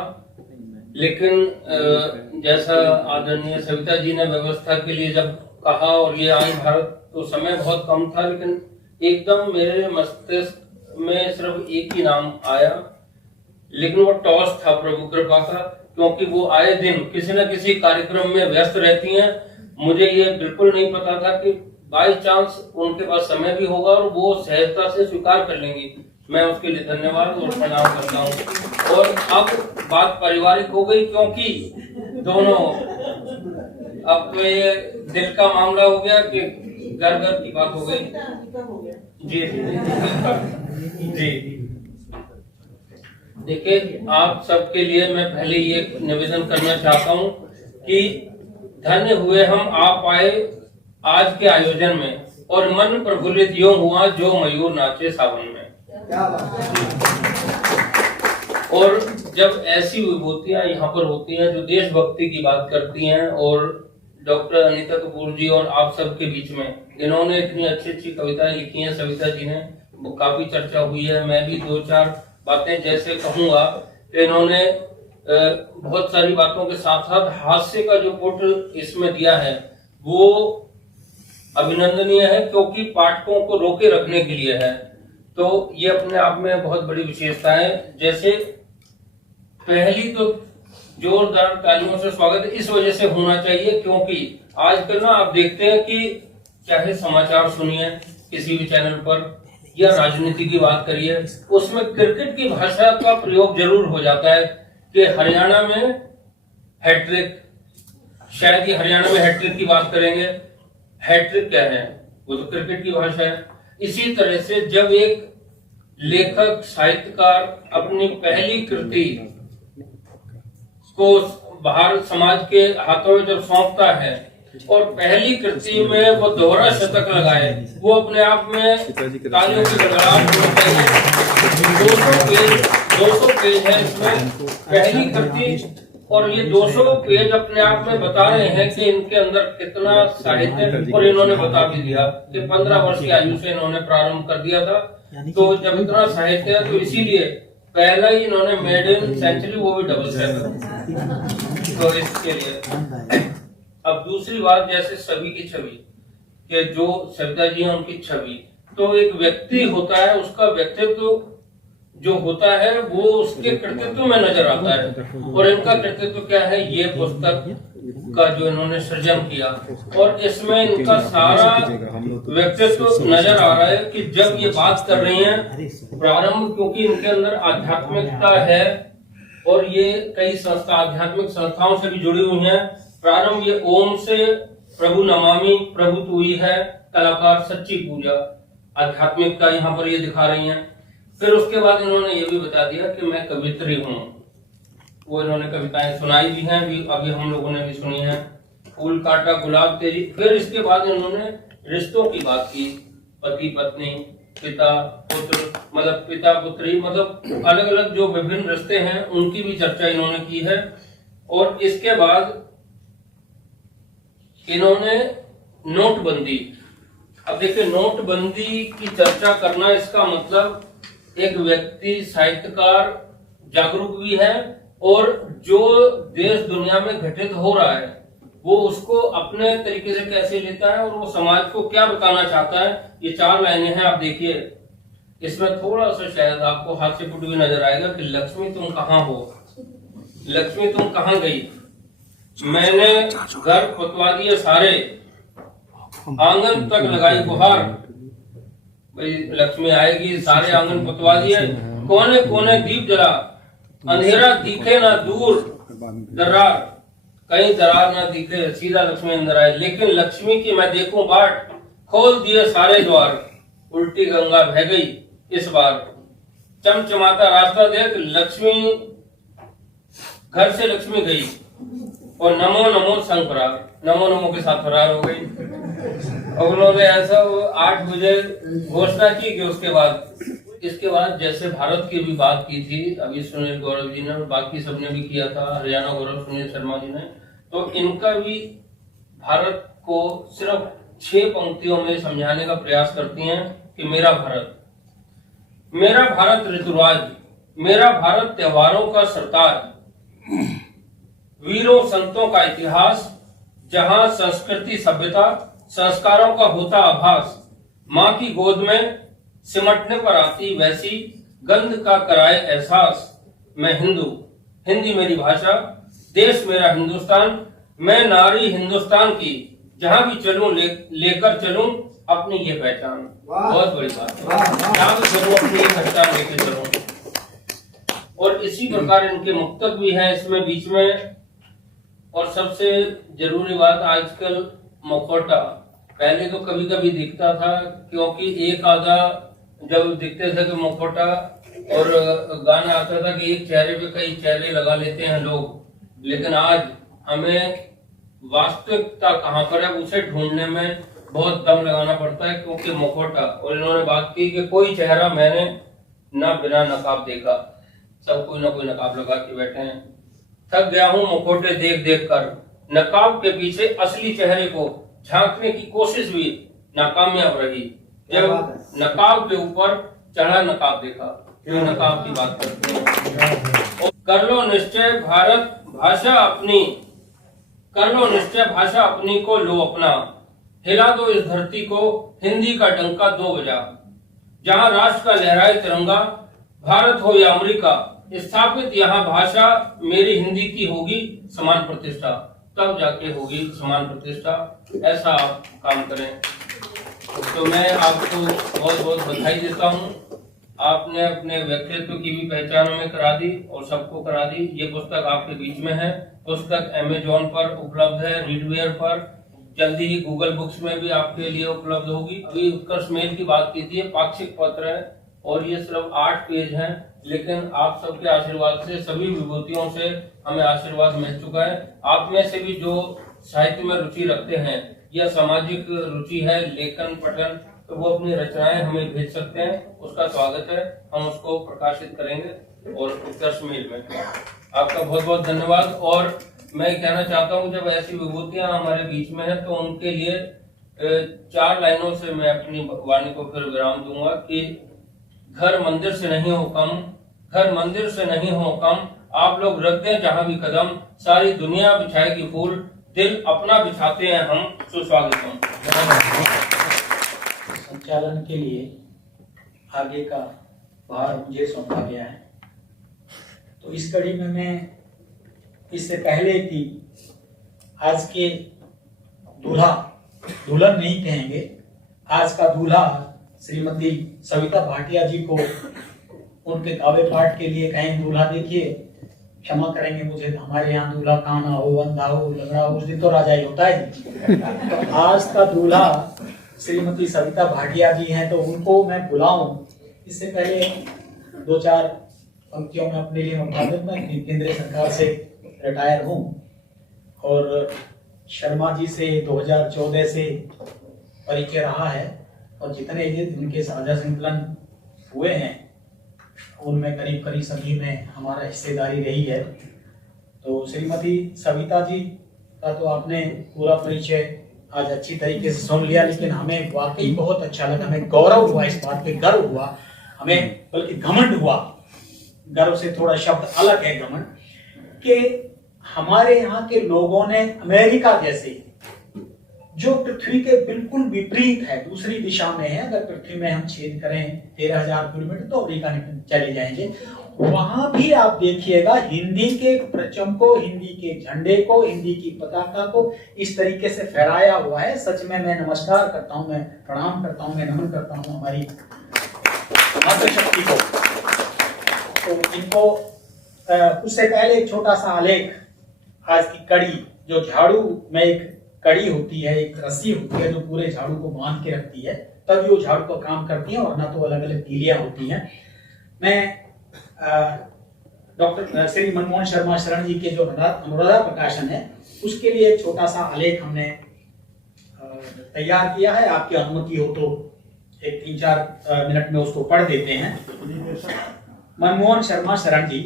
लेकिन जैसा आदरणीय सविता जी ने व्यवस्था के लिए जब कहा और ये आई भारत, तो समय बहुत कम था, लेकिन एकदम मेरे मस्तिष्क में सिर्फ एक ही नाम आया, लेकिन वो टॉस था प्रभु कृपा का, क्योंकि वो आए दिन किसी न किसी कार्यक्रम में व्यस्त रहती हैं। मुझे ये बिल्कुल नहीं पता था कि बाई चांस उनके पास समय भी होगा और वो सहजता से स्वीकार कर लेंगी। मैं उसके लिए धन्यवाद और प्रणाम करता हूँ। और अब बात पारिवारिक हो गई, क्योंकि दोनों अब तो ये दिल का मामला हो गया कि घर घर की बात हो गई। जी जी देखिए, आप सबके लिए मैं पहले ये निवेदन करना चाहता हूँ कि धन्य हुए हम आप आए आज के आयोजन में, और मन प्रफुल्लित यूं हुआ जो मयूर नाचे सावन में। और जब ऐसी विभूतियां यहाँ पर होती हैं जो देशभक्ति की बात करती हैं, और डॉक्टर अनीता कपूर जी और आप सबके बीच में इन्होंने इतनी अच्छी अच्छी कविताएं लिखी हैं, सविता जी ने, वो काफी चर्चा हुई है। मैं भी दो चार बातें जैसे कहूंगा कि इन्होंने बहुत सारी बातों के साथ साथ हास्य का जो पुट इसमें दिया है वो अभिनंदनीय है, क्योंकि पाठकों को रोके रखने के लिए है। तो ये अपने आप में बहुत बड़ी विशेषता है। जैसे पहली तो जोरदार तालियों से स्वागत इस वजह से होना चाहिए क्योंकि आजकल ना आप देखते हैं कि चाहे समाचार सुनिए किसी भी चैनल पर या राजनीति की बात करिए, उसमें क्रिकेट की भाषा का प्रयोग जरूर हो जाता है कि हरियाणा में हैट्रिक, शायद ये हरियाणा में हैट्रिक की बात करेंगे। हैट्रिक क्या है? वो तो क्रिकेट की भाषा है। इसी तरह से जब एक लेखक साहित्यकार अपनी पहली कृति को बाहर समाज के हाथों में जब सौंपता है और पहली कृति में वो दोहरा शतक लगाए, वो अपने आप में तालियों की गड़गड़ाहट होनी चाहिए। 200 पेज है इसमें पहली कृति, और ये 200 पेज अपने आप में बता रहे हैं कि इनके अंदर कितना साहित्य, और इन्होंने बता भी दिया कि 15 वर्ष की आयु से इन्होंने प्रारंभ कर दिया था। तो जब इतना साहित्य है तो इसीलिए पहला ही इन्होंने मेड इन सेंचुरी, वो भी डबल 7। तो इसके लिए अब दूसरी बात, जैसे सभी की छवि कि जो सविता जी हैं उनकी छवि, तो एक व्यक्ति होता है, उसका व्यक्तित्व जो होता है वो उसके कृतित्व में नजर आता है। और इनका कृतित्व क्या है? ये पुस्तक का जो इन्होंने सृजन किया, और इसमें इनका सारा व्यक्तित्व नजर आ रहा है कि जब ये बात कर रही हैं प्रारंभ, क्योंकि इनके अंदर आध्यात्मिकता है और ये कई संस्था आध्यात्मिक संस्थाओं से भी जुड़ी हुई हैं। प्रारंभ ये ओम से, प्रभु नमामि, प्रभु तू ही है, कलाकार सच्ची पूजा, आध्यात्मिकता यहाँ पर ये दिखा रही हैं। फिर उसके बाद इन्होंने ये भी बता दिया कि मैं कवित्री हूँ, वो इन्होंने कविताएं सुनाई भी हैं, अभी हम लोगों ने भी सुनी है, फूल काटा गुलाब तेरी। फिर इसके बाद इन्होंने रिश्तों की बात की, पति पत्नी, पिता पुत्र, मतलब पिता पुत्री, मतलब अलग अलग जो विभिन्न रिश्ते हैं उनकी भी चर्चा इन्होंने की है। और इसके बाद इन्होंने नोटबंदी, अब देखिए नोटबंदी की चर्चा करना, इसका मतलब एक व्यक्ति साहित्यकार जागरूक भी है और जो देश दुनिया में घटित हो रहा है वो उसको अपने तरीके से कैसे लेता है और वो समाज को क्या बताना चाहता है। ये 4 लाइनें हैं, आप देखिए। इसमें थोड़ा सा शायद आपको हाथ से पुट भी नजर आएगा कि लक्ष्मी तुम कहाँ हो, लक्ष्मी तुम कहाँ गई, मैंने घर पतवा दिए सारे, आंगन तक लगाई गुहार। भाई लक्ष्मी आएगी, सारे आंगन पतवा दिए, कोने कोने दीप जला, अंधेरा दिखे ना दूर दरार, कहीं दरार ना दिखे, सीधा लक्ष्मी अंदर आए। लेकिन लक्ष्मी की मैं देखूं बाट, खोल दिए सारे द्वार, उल्टी गंगा बह गई इस बार, चमचमाता रास्ता देख, लक्ष्मी घर से लक्ष्मी गई और नमो नमो संग फरार, नमो नमो के साथ फरार हो गई। और उन्होंने ऐसा 8 बजे घोषणा की कि इसके बाद जैसे भारत की भी बात की थी अभी सुनील गौरव जी ने, बाकी सबने भी किया था, हरियाणा गौरव सुनील शर्मा जी ने, तो इनका भी भारत को सिर्फ 6 पंक्तियों में समझाने का प्रयास करती हैं कि मेरा भारत ऋतुराज, मेरा भारत त्योहारों का सरताज, वीरों संतों का इतिहास, जहां संस्कृति सभ्यता संस्कारों का होता आभास, माँ की गोद में सिमटने पर आती वैसी गंध का कराए एहसास, मैं हिंदू, हिंदी मेरी भाषा, देश मेरा हिंदुस्तान, मैं नारी हिंदुस्तान की, जहां भी चलूं लेकर चलूं अपनी ये पहचान। बहुत बड़ी बात है, जहां भी चलूं अपनी ये पहचान लेकर चलूं। और इसी प्रकार इनके मुक्तक भी हैं इसमें बीच में। और सबसे जरूरी बात, आजकल मुखौटा, पहले तो कभी कभी दिखता था, क्योंकि एक आधा जब दिखते थे कि मुखौटा, और गाना आता था कि एक चेहरे पे कई चेहरे लगा लेते हैं लोग, लेकिन आज हमें वास्तविकता कहाँ पर है उसे ढूंढने में बहुत दम लगाना पड़ता है, क्योंकि मुखौटा, और इन्होंने बात की कि कोई चेहरा मैंने ना बिना नकाब देखा, सब कोई ना कोई नकाब लगा के बैठे हैं। थक गया हूँ मुखौटे देख देख कर, नकाब के पीछे असली चेहरे को झांकने की कोशिश भी नाकामयाब रही, जब नकाब के ऊपर चढ़ा नकाब देखा। जो नकाब की बात करते हैं, कर लो निश्चय भारत भाषा अपनी, कर लो निश्चय भाषा अपनी को लो अपना, हिला दो इस धरती को हिंदी का डंका 2 बजा, जहां राष्ट्र का लहराए तिरंगा, भारत हो या अमेरिका, स्थापित यहाँ भाषा मेरी हिंदी की होगी समान प्रतिष्ठा, तब जाके होगी समान प्रतिष्ठा। ऐसा आप काम करें। तो मैं आपको बहुत बहुत बधाई देता हूँ, आपने अपने व्यक्तित्व की भी पहचान में करा दी और सबको करा दी। ये पुस्तक आपके बीच में है, पुस्तक अमेजोन पर उपलब्ध है, रीडवेयर पर, जल्दी ही गूगल बुक्स में भी आपके लिए उपलब्ध होगी। अभी उत्कर्ष मेल की बात की थी, पाक्षिक पत्र है और ये सिर्फ 8 पेज हैं, लेकिन आप सबके आशीर्वाद से, सभी विभूतियों से हमें आशीर्वाद मिल चुका है। आप में से भी जो साहित्य में रुचि रखते हैं या सामाजिक रुचि है, लेखन पठन, तो वो अपनी रचनाएं हमें भेज सकते हैं, उसका स्वागत है, हम उसको प्रकाशित करेंगे और उत्कर्ष मेल में। आपका बहुत बहुत धन्यवाद। और मैं कहना चाहता हूँ, जब ऐसी विभूतियां हमारे बीच में है तो उनके लिए 4 लाइनों से मैं अपनी वाणी को फिर विराम दूंगा कि घर मंदिर से नहीं हो कम, घर मंदिर से नहीं हो कम, आप लोग रख दें जहां भी कदम, सारी दुनिया बिछाएगी फूल, दिल अपना बिछाते हैं हम, सुस्वागतम। संचालन के लिए आगे का भार मुझे सौंपा गया है, तो इस कड़ी में मैं इससे पहले कि आज के दूल्हा, दुल्हन नहीं कहेंगे, आज का दूल्हा श्रीमती सविता भाटिया जी को उनके काव्य पाठ के लिए कहें। दूल्हा देखिए, क्षमा करेंगे मुझे, हमारे यहाँ दूल्हा काना हो, अंधा हो, लंगड़ा हो, उस दिन तो राजा ही होता है। तो आज का दूल्हा श्रीमती सविता भाटिया जी हैं, तो उनको मैं बुलाऊं इससे पहले 2-4 पंक्तियों में अपने लिए बता दूं। मैं केंद्रीय सरकार से रिटायर हूं और शर्मा जी से 2014 से परिचय रहा है, और जितने इनके साझा संकलन हुए हैं उनमें करीब करीब सभी में हमारा हिस्सेदारी रही है। तो श्रीमती सविता जी का तो आपने पूरा परिचय आज अच्छी तरीके से सुन लिया, लेकिन हमें वाकई बहुत अच्छा लगा, हमें गौरव हुआ, इस बात पे गर्व हुआ, हमें बल्कि घमंड हुआ, गर्व से थोड़ा शब्द अलग है घमंड, कि हमारे यहाँ के लोगों ने अमेरिका जैसे जो पृथ्वी के बिल्कुल विपरीत है, दूसरी दिशा में है, अगर पृथ्वी में हम छेद करें 13,000 किलोमीटर तो अमेरिका चले जाएंगे, वहां भी आप देखिएगा हिंदी के परचम को, हिंदी के झंडे को, हिंदी की पताका को इस तरीके से फहराया हुआ है। सच में मैं नमस्कार करता हूं, मैं प्रणाम करता हूं, मैं नमन करता हूं हमारी मातृशक्ति को। तो इनको उससे पहले एक छोटा सा आलेख, आज की कड़ी, जो झाड़ू में एक कड़ी होती है, एक रस्सी होती है जो पूरे झाड़ू को बांध के रखती है, तभी वो झाड़ू का काम करती है, और ना तो अलग अलग तीलियां होती हैं। मैं डॉक्टर श्री मनमोहन शर्मा शरण जी के जो अनुराधा प्रकाशन है उसके लिए एक छोटा सा आलेख हमने तैयार किया है। आपकी अनुमति हो तो एक 3-4 मिनट में उसको पढ़ देते हैं। मनमोहन शर्मा शरण जी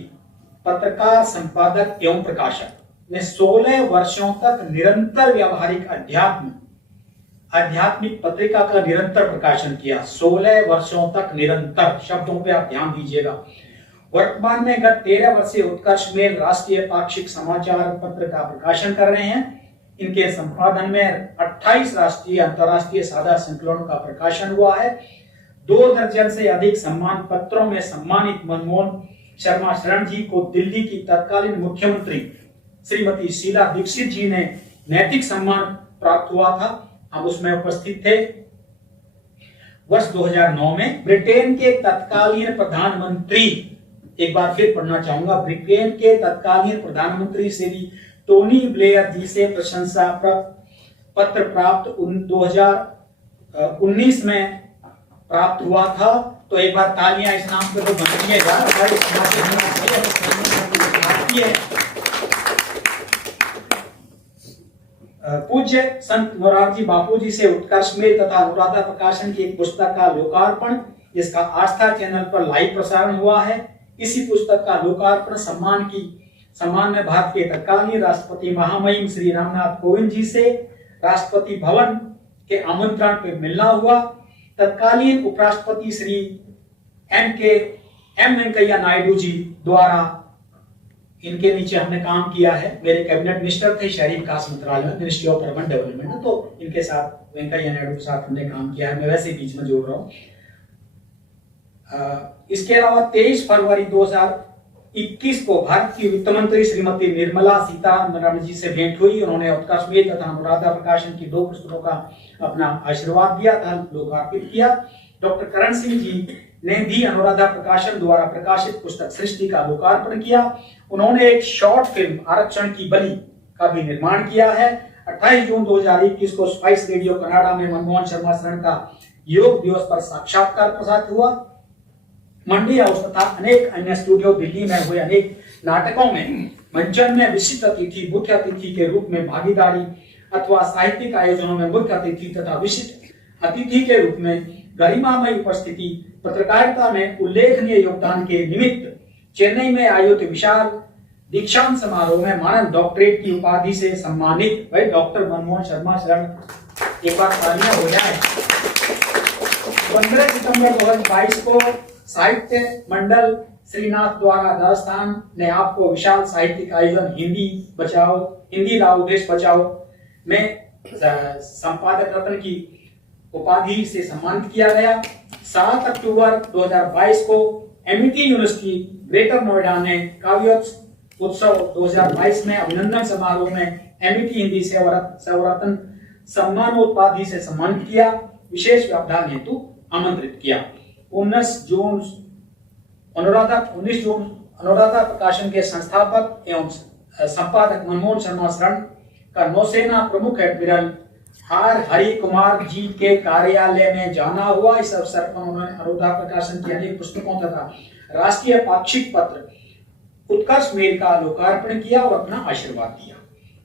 पत्रकार, संपादक एवं प्रकाशक ने 16 वर्षों तक निरंतर व्यावहारिक आध्यात्मिक पत्रिका का निरंतर प्रकाशन किया। 16 वर्षों तक निरंतर, शब्दों पे आप ध्यान दीजिएगा। वर्तमान में गत 13 वर्ष से उत्कर्ष मेल राष्ट्रीय पाक्षिक समाचार पत्र का प्रकाशन कर रहे हैं। इनके संपादन में 28 राष्ट्रीय अंतर्राष्ट्रीय साझा संकलनों का प्रकाशन हुआ है। 2 दर्जन से अधिक सम्मान पत्रों में सम्मानित मनमोहन शर्मा शरण जी को दिल्ली की तत्कालीन मुख्यमंत्री श्रीमती शीला दीक्षित जी ने नैतिक सम्मान प्राप्त हुआ था। हम उसमें उपस्थित थे। वर्ष 2009 में ब्रिटेन के तत्कालीन प्रधानमंत्री, एक बार फिर पढ़ना चाहूंगा, ब्रिटेन के तत्कालीन प्रधानमंत्री श्री टोनी ब्लेयर जी से प्रशंसा पत्र प्राप्त 2019 में प्राप्त हुआ था। तो एक बार तालियां इस नाम पे तो बंदिएगा। हमारे समाज के पूज्य संत मोरारजी बापू जी से उत्कर्ष मेल तथा अनुराधा प्रकाशन की एक पुस्तक का लोकार्पण, जिसका आस्था चैनल पर लाइव प्रसारण हुआ है। इसी पुस्तक का लोकार्पण सम्मान में भारत के तत्कालीन राष्ट्रपति महामहिम श्री रामनाथ कोविंद जी से राष्ट्रपति भवन के आमंत्रण पर मिलना हुआ। तत्कालीन उपराष्ट्रपति श्री एम वेंकैया नायडू जी द्वारा, इनके नीचे हमने काम किया है, मेरे कैबिनेट मिनिस्टर थे शहरी विकास मंत्रालय में, मिनिस्ट्री ऑफ अर्बन डेवलपमेंट, तो इनके साथ वेंकैया नायडू के साथ हमने काम किया है। मैं वैसे बीच में जोड़ रहा हूँ। इसके अलावा 23 फरवरी 2021 को भारत की वित्त मंत्री श्रीमती निर्मला सीतारमण जी से भेंट हुई। उन्होंने उत्कर्ष मेल तथा अनुराधा प्रकाशन की 2 पुस्तकों का अपना आशीर्वाद दिया था, लोकार्पित किया। डॉक्टर करण सिंह जी ने भी अनुराधा प्रकाशन द्वारा प्रकाशित पुस्तक सृष्टि का लोकार्पण किया। उन्होंने एक शॉर्ट फिल्म आरक्षण की बलि का भी निर्माण किया है। 28 जून 2021 को स्पाइस रेडियो कनाडा में मनमोहन शर्मा शरण का योग दिवस पर साक्षात्कार प्रसारित हुआ। मंडी हाउस तथा अनेक अन्य स्टूडियो दिल्ली में हुए अनेक नाटकों में मंचन में विशिष्ट अतिथि, मुख्य अतिथि के रूप में भागीदारी अथवा साहित्यिक आयोजनों में मुख्य अतिथि तथा विशिष्ट अतिथि के रूप में गरिमामयी उपस्थिति, पत्रकारिता में उल्लेखनीय योगदान के निमित्त चेन्नई में आयोजित विशाल दीक्षांत समारोह में मानद डॉक्टरेट की उपाधि से सम्मानित भाई डॉक्टर मनमोहन शर्मा शरण। एक बार तालियां हो जाए। 15 सितंबर 2022 को साहित्य मंडल श्रीनाथ द्वारा राजस्थान ने आपको विशाल साहित्यिक आयोजन हिंदी लाओ देश बचाओ में संपादक रत्न की उपाधि से सम्मानित किया गया। 7 अक्टूबर 2022 को एमिटी यूनिवर्सिटी ग्रेटर नोएडा ने काव्य उत्सव 2022 में अभिनंदन समारोह में एमिटी हिंदी सेवारत्न सम्मानोपाधि से सम्मानित किया, विशेष व्यवधान हेतु आमंत्रित किया। 19 जून अनुराधा प्रकाशन के संस्थापक एवं संपादक मनमोहन शर्मा शरण का नौसेना प्रमुख एडमिरल हरि कुमार जी के कार्यालय में जाना हुआ। इस अवसर पर उन्होंने अनुराधा प्रकाशन की अनेक पुस्तकों तथा राष्ट्रीय पाक्षिक पत्र उत्कर्ष मेल का लोकार्पण किया और अपना आशीर्वाद दिया।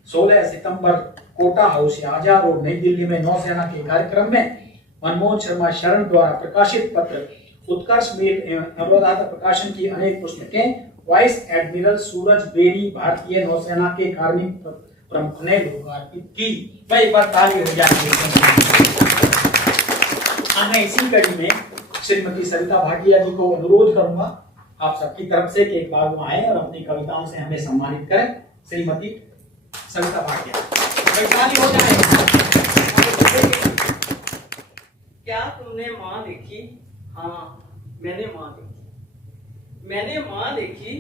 16 सितंबर कोटा हाउस आजा रोड नई दिल्ली में नौसेना के कार्यक्रम में मनमोहन शर्मा शरण द्वारा प्रकाशित पत्र उत्कर्ष मेल एवं अनुराधा प्रकाशन की अनेक पुस्तकें वाइस एडमिरल सूरज बेरी, भारतीय नौसेना के कार्मिक प्रमुख ने लोकार्पित की। मैं एक बार ताली हो जाती आने इसी कड़ी में श्रीमती सविता भाटिया जी को अनुरोध करूंगा आप सबकी तरफ से कि एक बार वो आए और अपनी कविताओं से हमें सम्मानित करें। श्रीमती सविता भाटिया, ताली हो जाए। क्या तुमने माँ देखी? हाँ, मैंने माँ देखी। मैंने माँ देखी,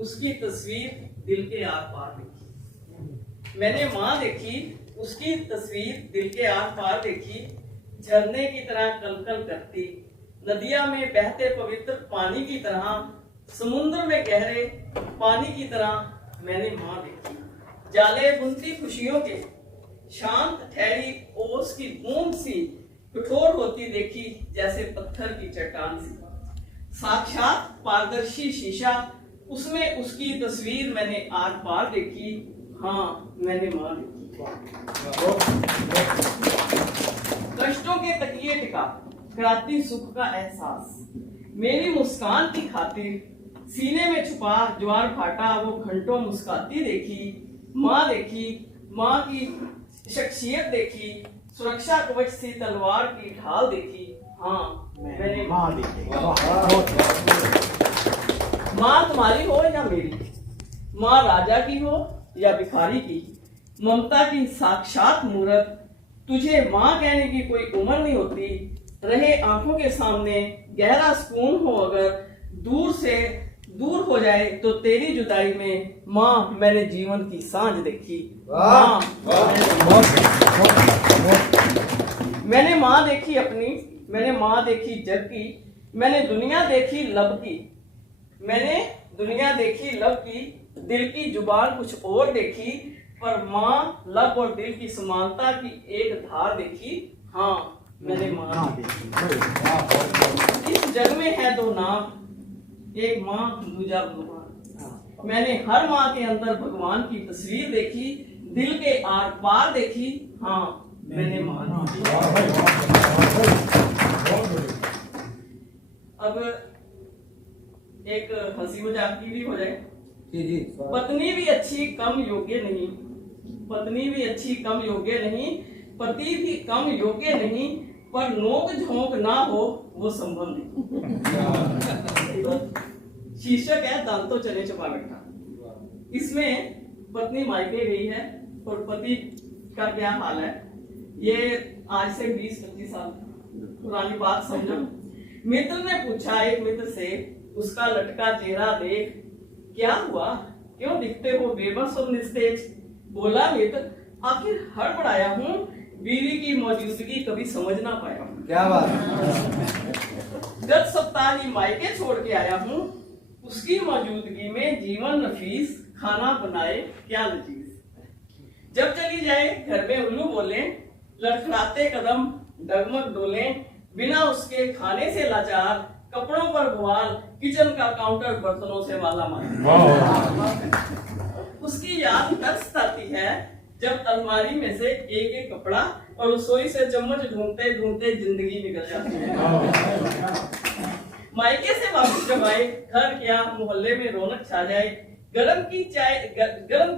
उसकी तस्वीर दिल के आर पार देखी। मैंने माँ देखी, उसकी तस्वीर दिल के आर पार देखी। झरने की तरह कलकल करती, नदियां में बहते पवित्र पानी की तरह, समुद्र में गहरे पानी की तरह मैंने माँ देखी। जाले बुनती खुशियों के, शांत ठहरी ओस की बूंद सी कठोर होती देखी, जैसे पत्थर की चट्टान सी। साक्षात पारदर्शी शीशा, उसमें उसकी तस्वीर मैंने आर पार देखी। हाँ, मैंने माँ देखी। कष्टों के तकिए टिका, कराती सुख का एहसास, मेरी मुस्कान की खातिर सीने में छुपा ज्वार भाटा वो घंटों मुस्काती देखी। माँ देखी, माँ की शख्सियत देखी, सुरक्षा कवच सी तलवार की ढाल देखी। हाँ, मैंने माँ देखी। माँ तुम्हारी हो या मेरी, माँ राजा की हो या भिखारी की, ममता की साक्षात मूरत, तुझे माँ कहने की कोई उम्र नहीं होती। रहे आंखों के सामने गहरा सुकून हो, अगर दूर से दूर हो जाए तो तेरी जुदाई में माँ मैंने जीवन की सांझ देखी। माँ, मैंने माँ देखी अपनी, मैंने माँ देखी जग की, मैंने दुनिया देखी लब की, मैंने दुनिया देखी लब की, दिल की जुबान कुछ और देखी, पर माँ लब और दिल की समानता की एक धार देखी। हाँ, मैंने माँ देखी। इस जग में है दो नाम, एक माँ दूजा भगवान। मैंने हर माँ के अंदर भगवान की तस्वीर देखी, दिल के आर पार देखी। हाँ, मैंने माँ देखी। अब एक हंसी मजाक की भी हो जाए। पत्नी भी अच्छी कम योग्य नहीं, पत्नी भी अच्छी कम योग्य नहीं, पति भी कम योग्य नहीं, पर नोक झोंक ना हो वो संभव नहीं। शीर्षक है दांतों चने चबा बैठा। इसमें पत्नी मायके गई है और पति का क्या हाल है, ये आज से 20-25 साल पुरानी बात समझो। मित्र ने पूछा एक मित्र से, उसका लटका चेहरा देख क्या हुआ, क्यों दिखते हो बेबस और निस्तेज। बोला मित्र, आखिर हड़बड़ाया हूँ, बीवी की मौजूदगी कभी समझ ना पाया। क्या बात। गत सप्ताह ही मायके छोड़ के आया हूँ, उसकी मौजूदगी में जीवन नफीस, खाना बनाए क्या लजीज। जब चली जाए घर में उल्लू बोले, लड़खड़ाते कदम डगमग डोले, बिना उसके खाने से लाचार, कपड़ों पर बवाल, किचन का काउंटर बर्तनों से मालामाल। उसकी याद तरस आती है जब अलमारी में से एक एक कपड़ा और रसोई से चम्मच ढूंढते ढूंढते जिंदगी निकल जाती है। मायके से वापस जब आए, घर क्या मोहल्ले में रौनक छा जाए। गरम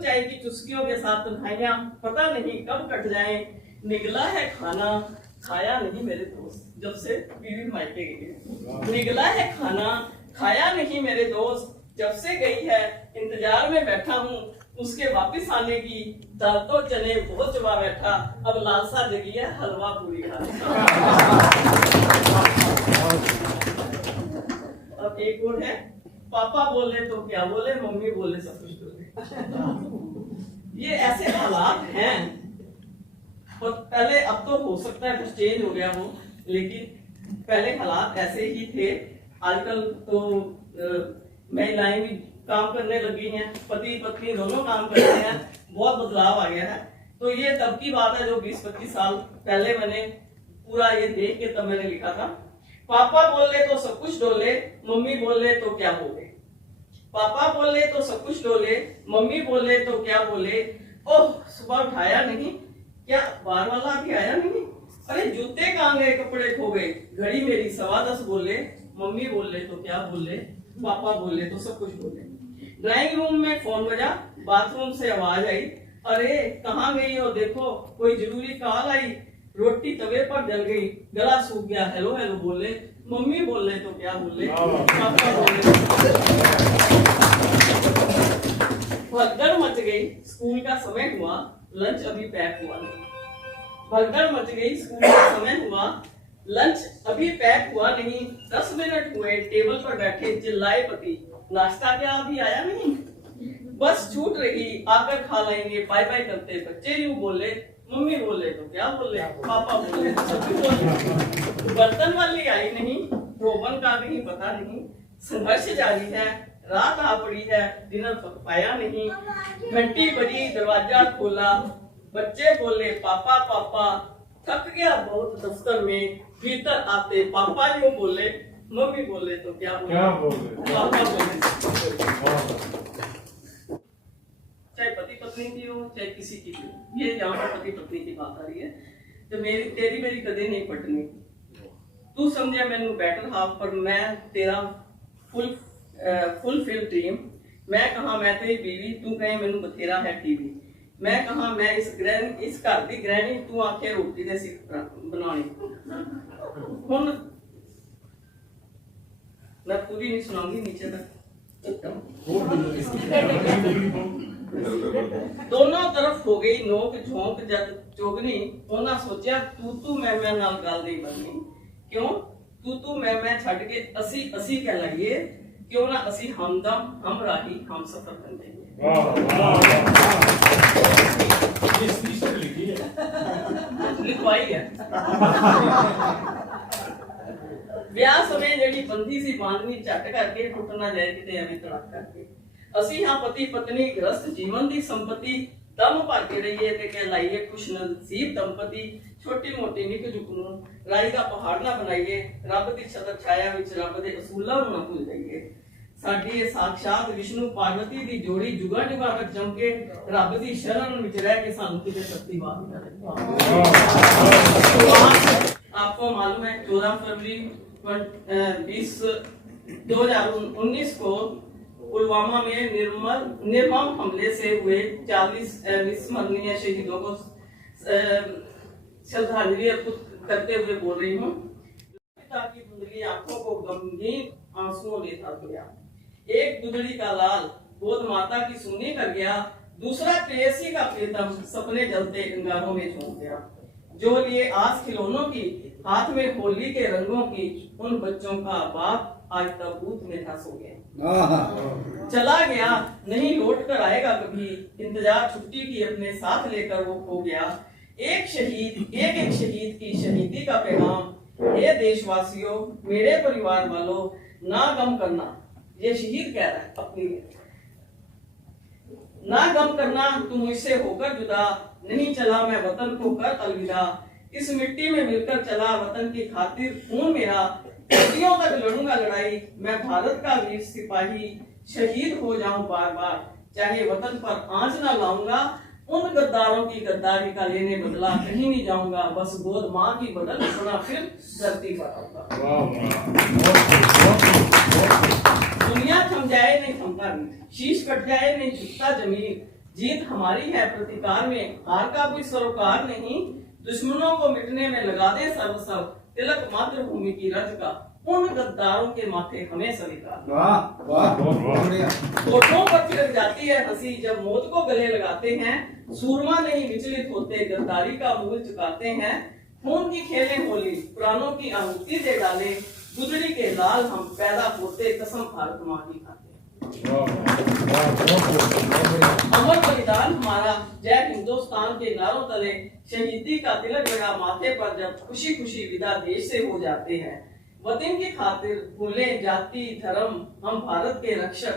चाय की चुस्कियों के साथ तन्हाइयां पता नहीं कब कट जाएं। निगला है खाना, खाया नहीं मेरे दोस्त, जब से बीवी मायके गई। निगला है खाना, खाया नहीं मेरे दोस्त, जब से गई है। इंतजार में बैठा हूँ उसके वापस आने की, दांतों चने बहुत चबा बैठा, अब लालसा जगी है हलवा पूरी खा। अब एक और है, पापा बोले तो क्या बोले, मम्मी बोले सब कुछ बोले। ये ऐसे हालात हैं, और पहले, अब तो हो सकता है कुछ चेंज हो गया हो, लेकिन पहले हालात ऐसे ही थे। आजकल तो महिलाएं भी काम करने लगी हैं, पति पत्नी दोनों काम करते हैं, बहुत बदलाव आ गया है। तो ये तब की बात है जो 20-25 साल पहले मैंने पूरा ये देख के तब मैंने लिखा था। पापा बोले तो सब कुछ डोले, मम्मी बोले तो क्या बोले। पापा बोले तो सब कुछ डोले, मम्मी बोले तो क्या बोले। ओह, सुबह उठाया नहीं, क्या बार वाला भी आया नहीं। अरे जूते कहाँ गए, कपड़े खो गए, घड़ी मेरी 10:15 बोले। मम्मी बोले तो क्या बोले, पापा बोले तो सब कुछ बोले। ड्राइंग रूम में फोन बजा, बाथरूम से आवाज आई, अरे कहाँ गई हो, देखो कोई जरूरी कॉल आई, रोटी तवे पर जल गई, गला सूख गया, हेलो हेलो बोले, मम्मी बोले तो क्या बोले, पापा बोले। भगदड़ मच गई, स्कूल का समय हुआ, लंच अभी पैक हुआ नहीं। भगदड़ मच गई, स्कूल का समय हुआ, लंच अभी पैक हुआ नहीं। 10 मिनट हुए, टेबल पर बैठे चिल्लाए पति, नाश्ता क्या अभी आया नहीं? बस छूट रही, आकर खा लेंगे, बाय बाय करते बच्चे यूं बोले, मम्मी बोले तो क्या बोले, पापा बोले तो सभी बोले। बर्तन वाली आई नहीं, रोबन का नहीं पता नहीं, संघर्ष जारी है, रात आ पड़ी है, डिनर पाया नहीं। घंटी बजी, दरवाजा खोला, बच्चे बोले पापा पापा, थक गया बहुत दफ्तर में, भीतर आते पापा यूं बोले, मम्मी बोले तो क्या बोले, पापा बोले। चाहे पति पत्नी की हो, चाहे किसी की भी, ये यहाँ पर पति पत्नी की बात आ रही है। तो तेरी मेरी कदे नहीं पटनी, तू समझे मैनू बेटर हाफ, पर मैं तेरा फुल फिल टीम। मैं कहा मैं तेरी बीवी, तू कहे मैनू बथेरा है टीवी। मैं कहा मैं इस घर दी गृहणी, तू आखे रोटी दे सिख बनानी। हुण मैं पूरी नहीं सुनाऊंगी, नीचे तक दोनों तरफ हो गई नोक झोंक, जद चोगनी उन्हें सोचा तू मैं नाल गल नहीं बननी। क्यों तू मैं छड़ के असी असी कह लगिए, क्यों ना असी हमदम हम राही हम सफर बन जाइए। लिखवाई है। ब्याह समय जेडी बंदी सी बांधनी झट करके टुट ना जाए किते एवें तड़क करके। असी हाँ पति पत्नी गृहस्थ जीवन दी संपत्ति, दम भर के रहिए ते कहलाइए खुश नसीब दंपति। छोटी मोटी निक झुक नूं राई दा पहाड़ ना बनाइए, रब दी छतर छाया विच रब दे असूलां नूं ना भुल जाइए। साडी ये साक्षात विष्णु पार्वती दी जोड़ी जुगा जुगा तक जमके, रब दी शरण विच रह के सानू किते शक्ति बात करे। आपको मालूम है 14 फरवरी 2019 को पुलवामा में निर्मम हमले से हुए 40 विस्मरणीय शहीदों को श्रद्धांजलि अर्पित करते हुए बोल रही हूँ। पिता की धुंधली आंखों को गमगीन आंसुओं ने भर दिया। एक दुधड़ी का लाल गोद माता की सुनी कर गया, दूसरा प्रेयसी का प्रीतम सपने जलते अंगारों में झोंक गया। जो लिए आस खिलौनों की, हाथ में होली के रंगों की, उन बच्चों का बाप आज ताबूत में धंस हो गया। चला गया नहीं लौट कर आएगा कभी, इंतजार छुट्टी की अपने साथ लेकर वो खो गया। एक शहीद की शहीदी का पैगाम, ये देशवासियों मेरे परिवार वालों ना गम करना। ये शहीद कह रहा है अपनी, ना गम करना तुम मुझसे होकर जुदा, नहीं चला मैं वतन को कर अलविदा। इस मिट्टी में मिलकर चला वतन की खातिर खून मेरा, सदियों तक लड़ूंगा लड़ाई मैं भारत का वीर सिपाही। शहीद हो जाऊं बार बार चाहे वतन पर आंच ना लाऊंगा, उन गद्दारों की गद्दारी का लेने बदला कहीं नहीं जाऊंगा। बस गोद माँ की बदल सुना फिर धरती पर आऊंगा। दुनिया थम जाए नहीं थमता भी, शीश कट जाए नहीं झुकता जमीन। जीत हमारी है प्रतिकार में, हार का कोई सरोकार नहीं। दुश्मनों को मिटने में लगा दे सर्व सब, तिलक मातृभूमि की रज का उन गद्दारों के माथे हमें स्वीकार। होठों पर छिड़क जाती है हंसी जब मौत को गले लगाते हैं, सूरमा नहीं विचलित होते गद्दारी का मूल चुकाते हैं। खून की खेलें होली प्राणों की आहुति दे डाले, गुदड़ी के लाल हम पैदा होते कसम भारत माँ की खाते। अमर बलिदान हमारा जय हिंदुस्तान के नारों तले, शहीदी का तिलक लगा माथे पर जब खुशी खुशी विदा देश से हो जाते हैं। वतन की खातिर भूले जाति धर्म हम भारत के रक्षक,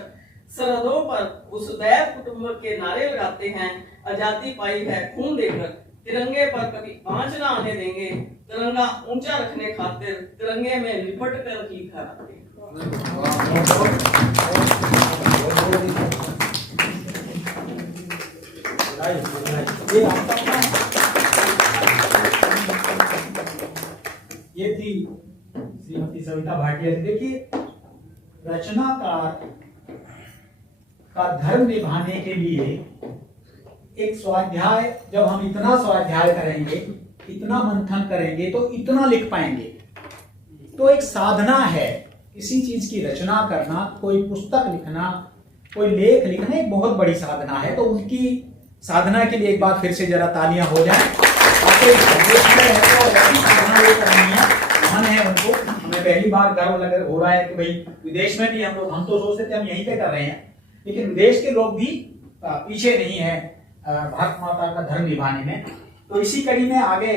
सरहदों पर वसुधैव कुटुंब के नारे लगाते हैं। आजादी पाई है खून देकर, तिरंगे पर कभी आंच ना आने देंगे। तिरंगा ऊंचा रखने खातिर तिरंगे में लिपट कर ही खड़े। ये थी श्रीमती सविता भाटिया। देखिए, रचनाकार का धर्म निभाने के लिए एक स्वाध्याय, जब हम इतना स्वाध्याय करेंगे, इतना मंथन करेंगे तो इतना लिख पाएंगे। तो एक साधना है किसी चीज की रचना करना, कोई पुस्तक लिखना, कोई लेख लिखना एक बहुत बड़ी साधना है। तो उनकी साधना के लिए एक बार फिर से जरा तालियां हो जाएं। मन है उनको, हमें पहली बार गर्व हो रहा है कि भाई विदेश में भी हम तो सोचते थे हम यहीं पे कर रहे हैं, लेकिन विदेश के लोग भी पीछे नहीं है भारत माता का धर्म निभाने में। तो इसी कड़ी में आगे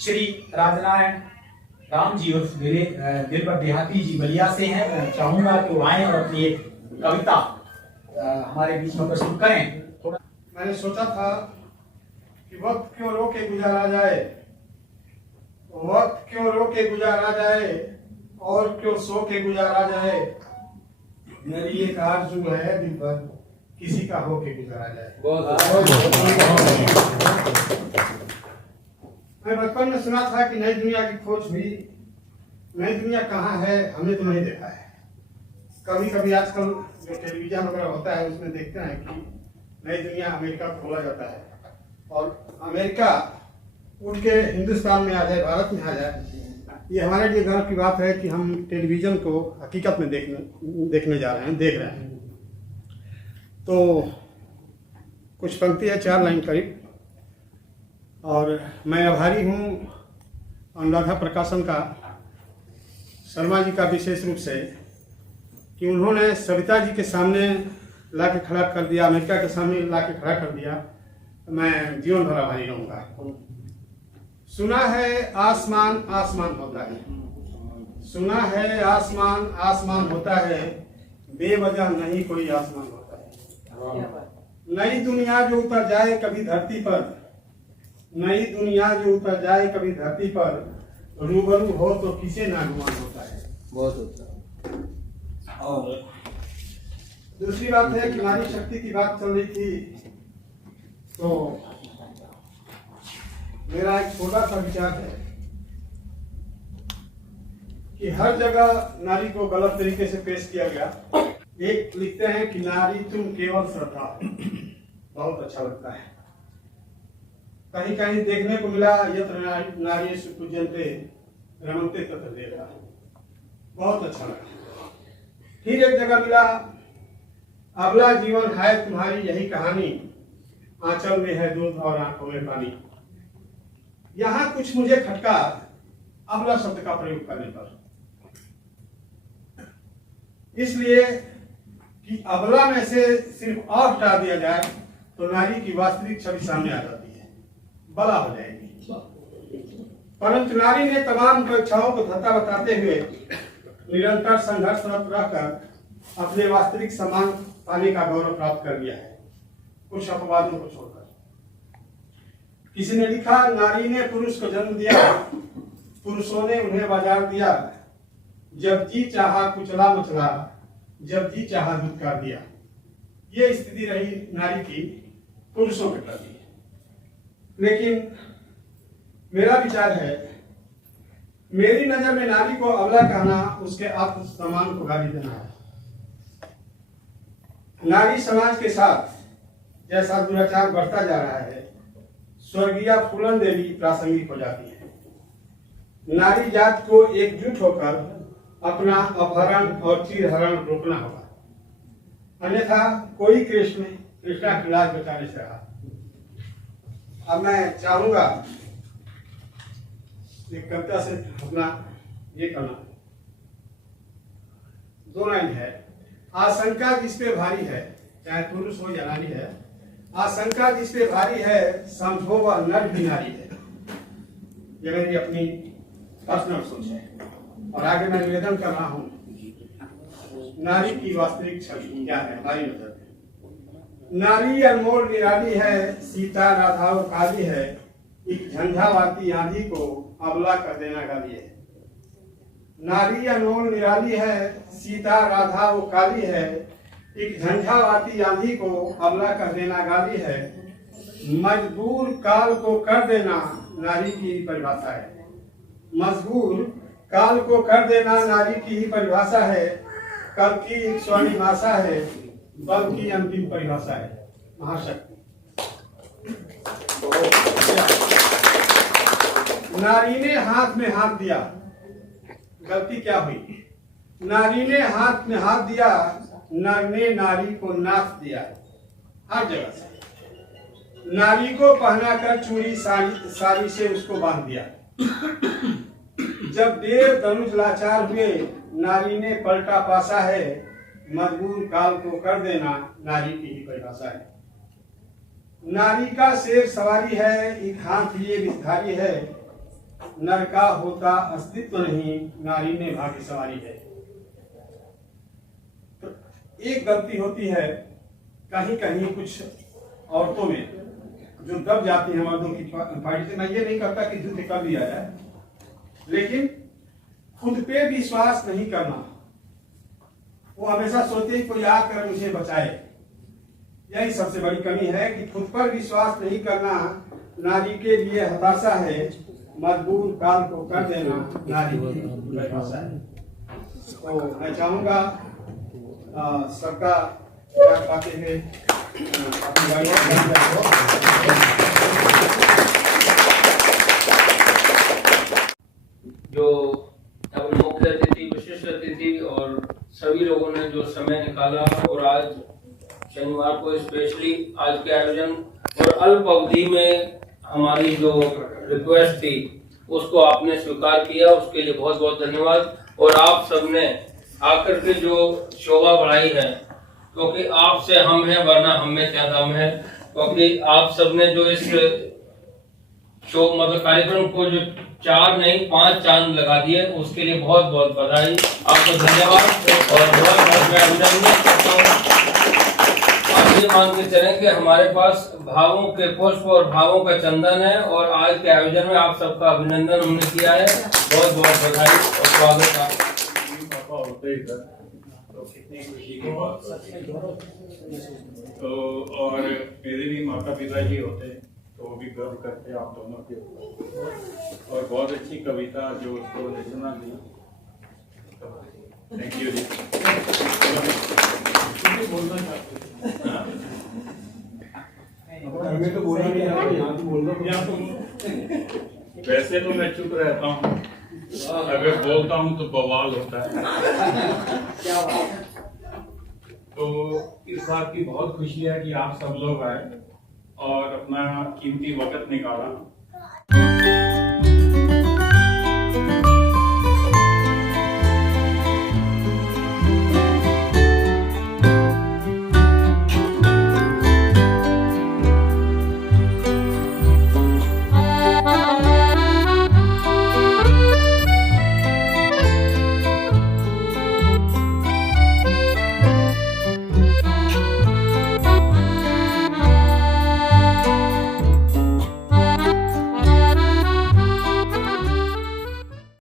श्री राजनारायण राम जी उर्फ दिलबर देहाती जी बलिया से हैं। मैं चाहूंगा कि वो आए और अपनी एक कविता हमारे बीच में प्रस्तुत करें। मैंने सोचा था कि वक्त क्यों रो के गुजारा जाए, वक्त क्यों रो के गुजारा जाए, और क्यों सो के गुजारा जाए। मेरी एक आरज़ू है दिल पर, किसी का हो के गुजारा जाए। मैं बचपन में सुना था कि नई दुनिया की खोज हुई। नई दुनिया कहाँ है हमने तो नहीं देखा है। कभी कभी आजकल जो टेलीविजन वगैरह होता है उसमें देखते हैं कि नई दुनिया अमेरिका खोला जाता है, और अमेरिका उड़ के हिंदुस्तान में आ जाए, भारत में आ जाए। ये हमारे लिए गर्व की बात है कि हम टेलीविज़न को हकीकत में देखने जा रहे हैं, देख रहे हैं। तो कुछ पंक्ति है, 4 लाइन करीब। और मैं आभारी हूँ अनुराधा प्रकाशन का, शर्मा जी का विशेष रूप से, कि उन्होंने सविता जी के सामने ला के खड़ा कर दिया, अमेरिका के सामने ला के खड़ा कर दिया। मैं जीवन भर आभारी रहूँगा। सुना है आसमान आसमान होता है, सुना है आसमान आसमान होता है, बेवजह नहीं कोई आसमान होता है। नई दुनिया जो उतर जाए कभी धरती पर, नई दुनिया जो उतर जाए कभी धरती पर, रूबरू हो तो किसे ना गुमान होता है। बहुत अच्छा। और दूसरी बात है कि नारी शक्ति की बात चल रही थी, तो मेरा एक छोटा सा विचार है कि हर जगह नारी को गलत तरीके से पेश किया गया। एक लिखते हैं कि नारी तुम केवल श्रद्धा, बहुत अच्छा लगता है। कहीं कहीं देखने को मिला यत्र नारी सुपूज्यन्ते रमन्ते तत्र देवता, बहुत अच्छा लगा। फिर एक जगह मिला अगला जीवन है तुम्हारी यही कहानी, आंचल में है दूध और आंखों में पानी। यहां कुछ मुझे खटका अबला शब्द का प्रयोग करने पर, इसलिए कि अबला में से सिर्फ अ हटा दिया जाए तो नारी की वास्तविक छवि सामने आ जाती है, बला हो जाएगी। परंतु नारी ने तमाम परीक्षाओं को धत्ता बताते हुए निरंतर संघर्षरत रहकर अपने वास्तविक सम्मान पाने का गौरव प्राप्त कर लिया है, कुछ अपवादों को छोड़कर। किसी ने लिखा, नारी ने पुरुष को जन्म दिया, पुरुषों ने उन्हें बाजार दिया, जब जी चाहा कुचला मचला, जब जी चाहा धुतकार दिया। ये स्थिति रही नारी की पुरुषों के प्रति। लेकिन मेरा विचार है, मेरी नजर में नारी को अबला कहना उसके आत्मसम्मान को गाली देना है। नारी समाज के साथ जैसा दुराचार बढ़ता जा रहा है, स्वर्गीय फूलन देवी प्रासंगिक हो जाती है। नारी जात को एकजुट होकर अपना अपहरण और चीरहरण रोकना होगा, अन्यथा कोई कृष्णा की लाज बचाने से रहा। अब मैं चाहूंगा एक कविता से अपना ये करना। 2 लाइन है। आशंका जिस पे भारी है, चाहे पुरुष हो या नारी है, आशंका जिस पे भारी है, समझो वह नर भी नारी है। ये मेरी अपनी पर्सनल सोच है। और आगे मैं निवेदन कर रहा हूँ, नारी की वास्तविक छवि क्या है हमारी नजर में। नारी अनमोल निराली है, सीता राधा वो काली है, एक झंझावाती आंधी को अबला कर देना गाली है। नारी अनमोल निराली है, सीता राधा वो काली है, एक झंझावाती आंधी को अबला कर देना गाली है। मजबूर काल को कर देना नारी की ही परिभाषा है। मजबूर काल को कर देना नारी की ही परिभाषा है। कल की एक स्वर्णिम आशा है, बल की अंतिम परिभाषा है। महाशक्ति। नारी ने हाथ में हाथ दिया, गलती क्या हुई? नारी ने हाथ में हाथ दिया, नर ने नारी को नाथ दिया। हर जगह से नारी को पहना कर चूड़ी साड़ी से उसको बांध दिया। जब देव तनुज लाचार हुए, नारी ने पलटा पासा है, मजबूर काल को कर देना नारी की ही परिभाषा है। नारी का शेर सवारी है, एक हाथ लिए विषधारी है, नर का होता अस्तित्व नहीं, नारी में भाग्य सवारी है। तो एक गलती होती है कहीं कहीं कुछ औरतों में जो दब जाती है मर्दों की पार्टी से। मैं ये नहीं कहता कि युद्ध कर लिया जाए, लेकिन खुद पे विश्वास नहीं करना। वो हमेशा सोचते हैं कोई आकर मुझे बचाए। यही सबसे बड़ी कमी है कि खुद पर विश्वास नहीं करना नारी के लिए हताशा है, मजबूर काल को कर देना नारी की परिभाषा है। तो मैं चाहूंगा सबका पाते हुए अपनी जो अपने मुख्य अतिथि, विशिष्ट अतिथि और सभी लोगों ने जो समय निकाला और आज शनिवार को स्पेशली आज के आयोजन और अल्प अवधि में हमारी जो रिक्वेस्ट थी उसको आपने स्वीकार किया, उसके लिए बहुत बहुत धन्यवाद। और आप सबने आकर के जो शोभा बढ़ाई है, क्योंकि आपसे हम हैं वरना हम में क्या दम है, क्योंकि आप सबने जो इस शो मतलब कार्यक्रम को जो 4 नहीं 5 चांद लगा दिए, उसके लिए बहुत बहुत बधाई, आपको धन्यवाद और बहुत बहुत मैं अभिनंदन करता हूँ। आप ये मान के चलें कि हमारे पास भावों के पुष्प और भावों का चंदन है और आज के आयोजन में आप सबका अभिनंदन हमने किया है। बहुत बहुत बधाई और स्वागत है। तो कितनी खुशी की बात है। तो और मेरे भी माता पिता जी होते तो वो भी गर्व करते आप दोनों के ऊपर। और बहुत अच्छी कविता जो उसको रचना दी, थैंक यू जी। बोलना तो बोला नहीं, यहाँ तो बोल दो। वैसे तो मैं चुप रहता हूँ, अगर बोलता हूँ तो बवाल होता है। तो इस बात की बहुत खुशी है कि आप सब लोग आए और अपना कीमती वक्त निकाला।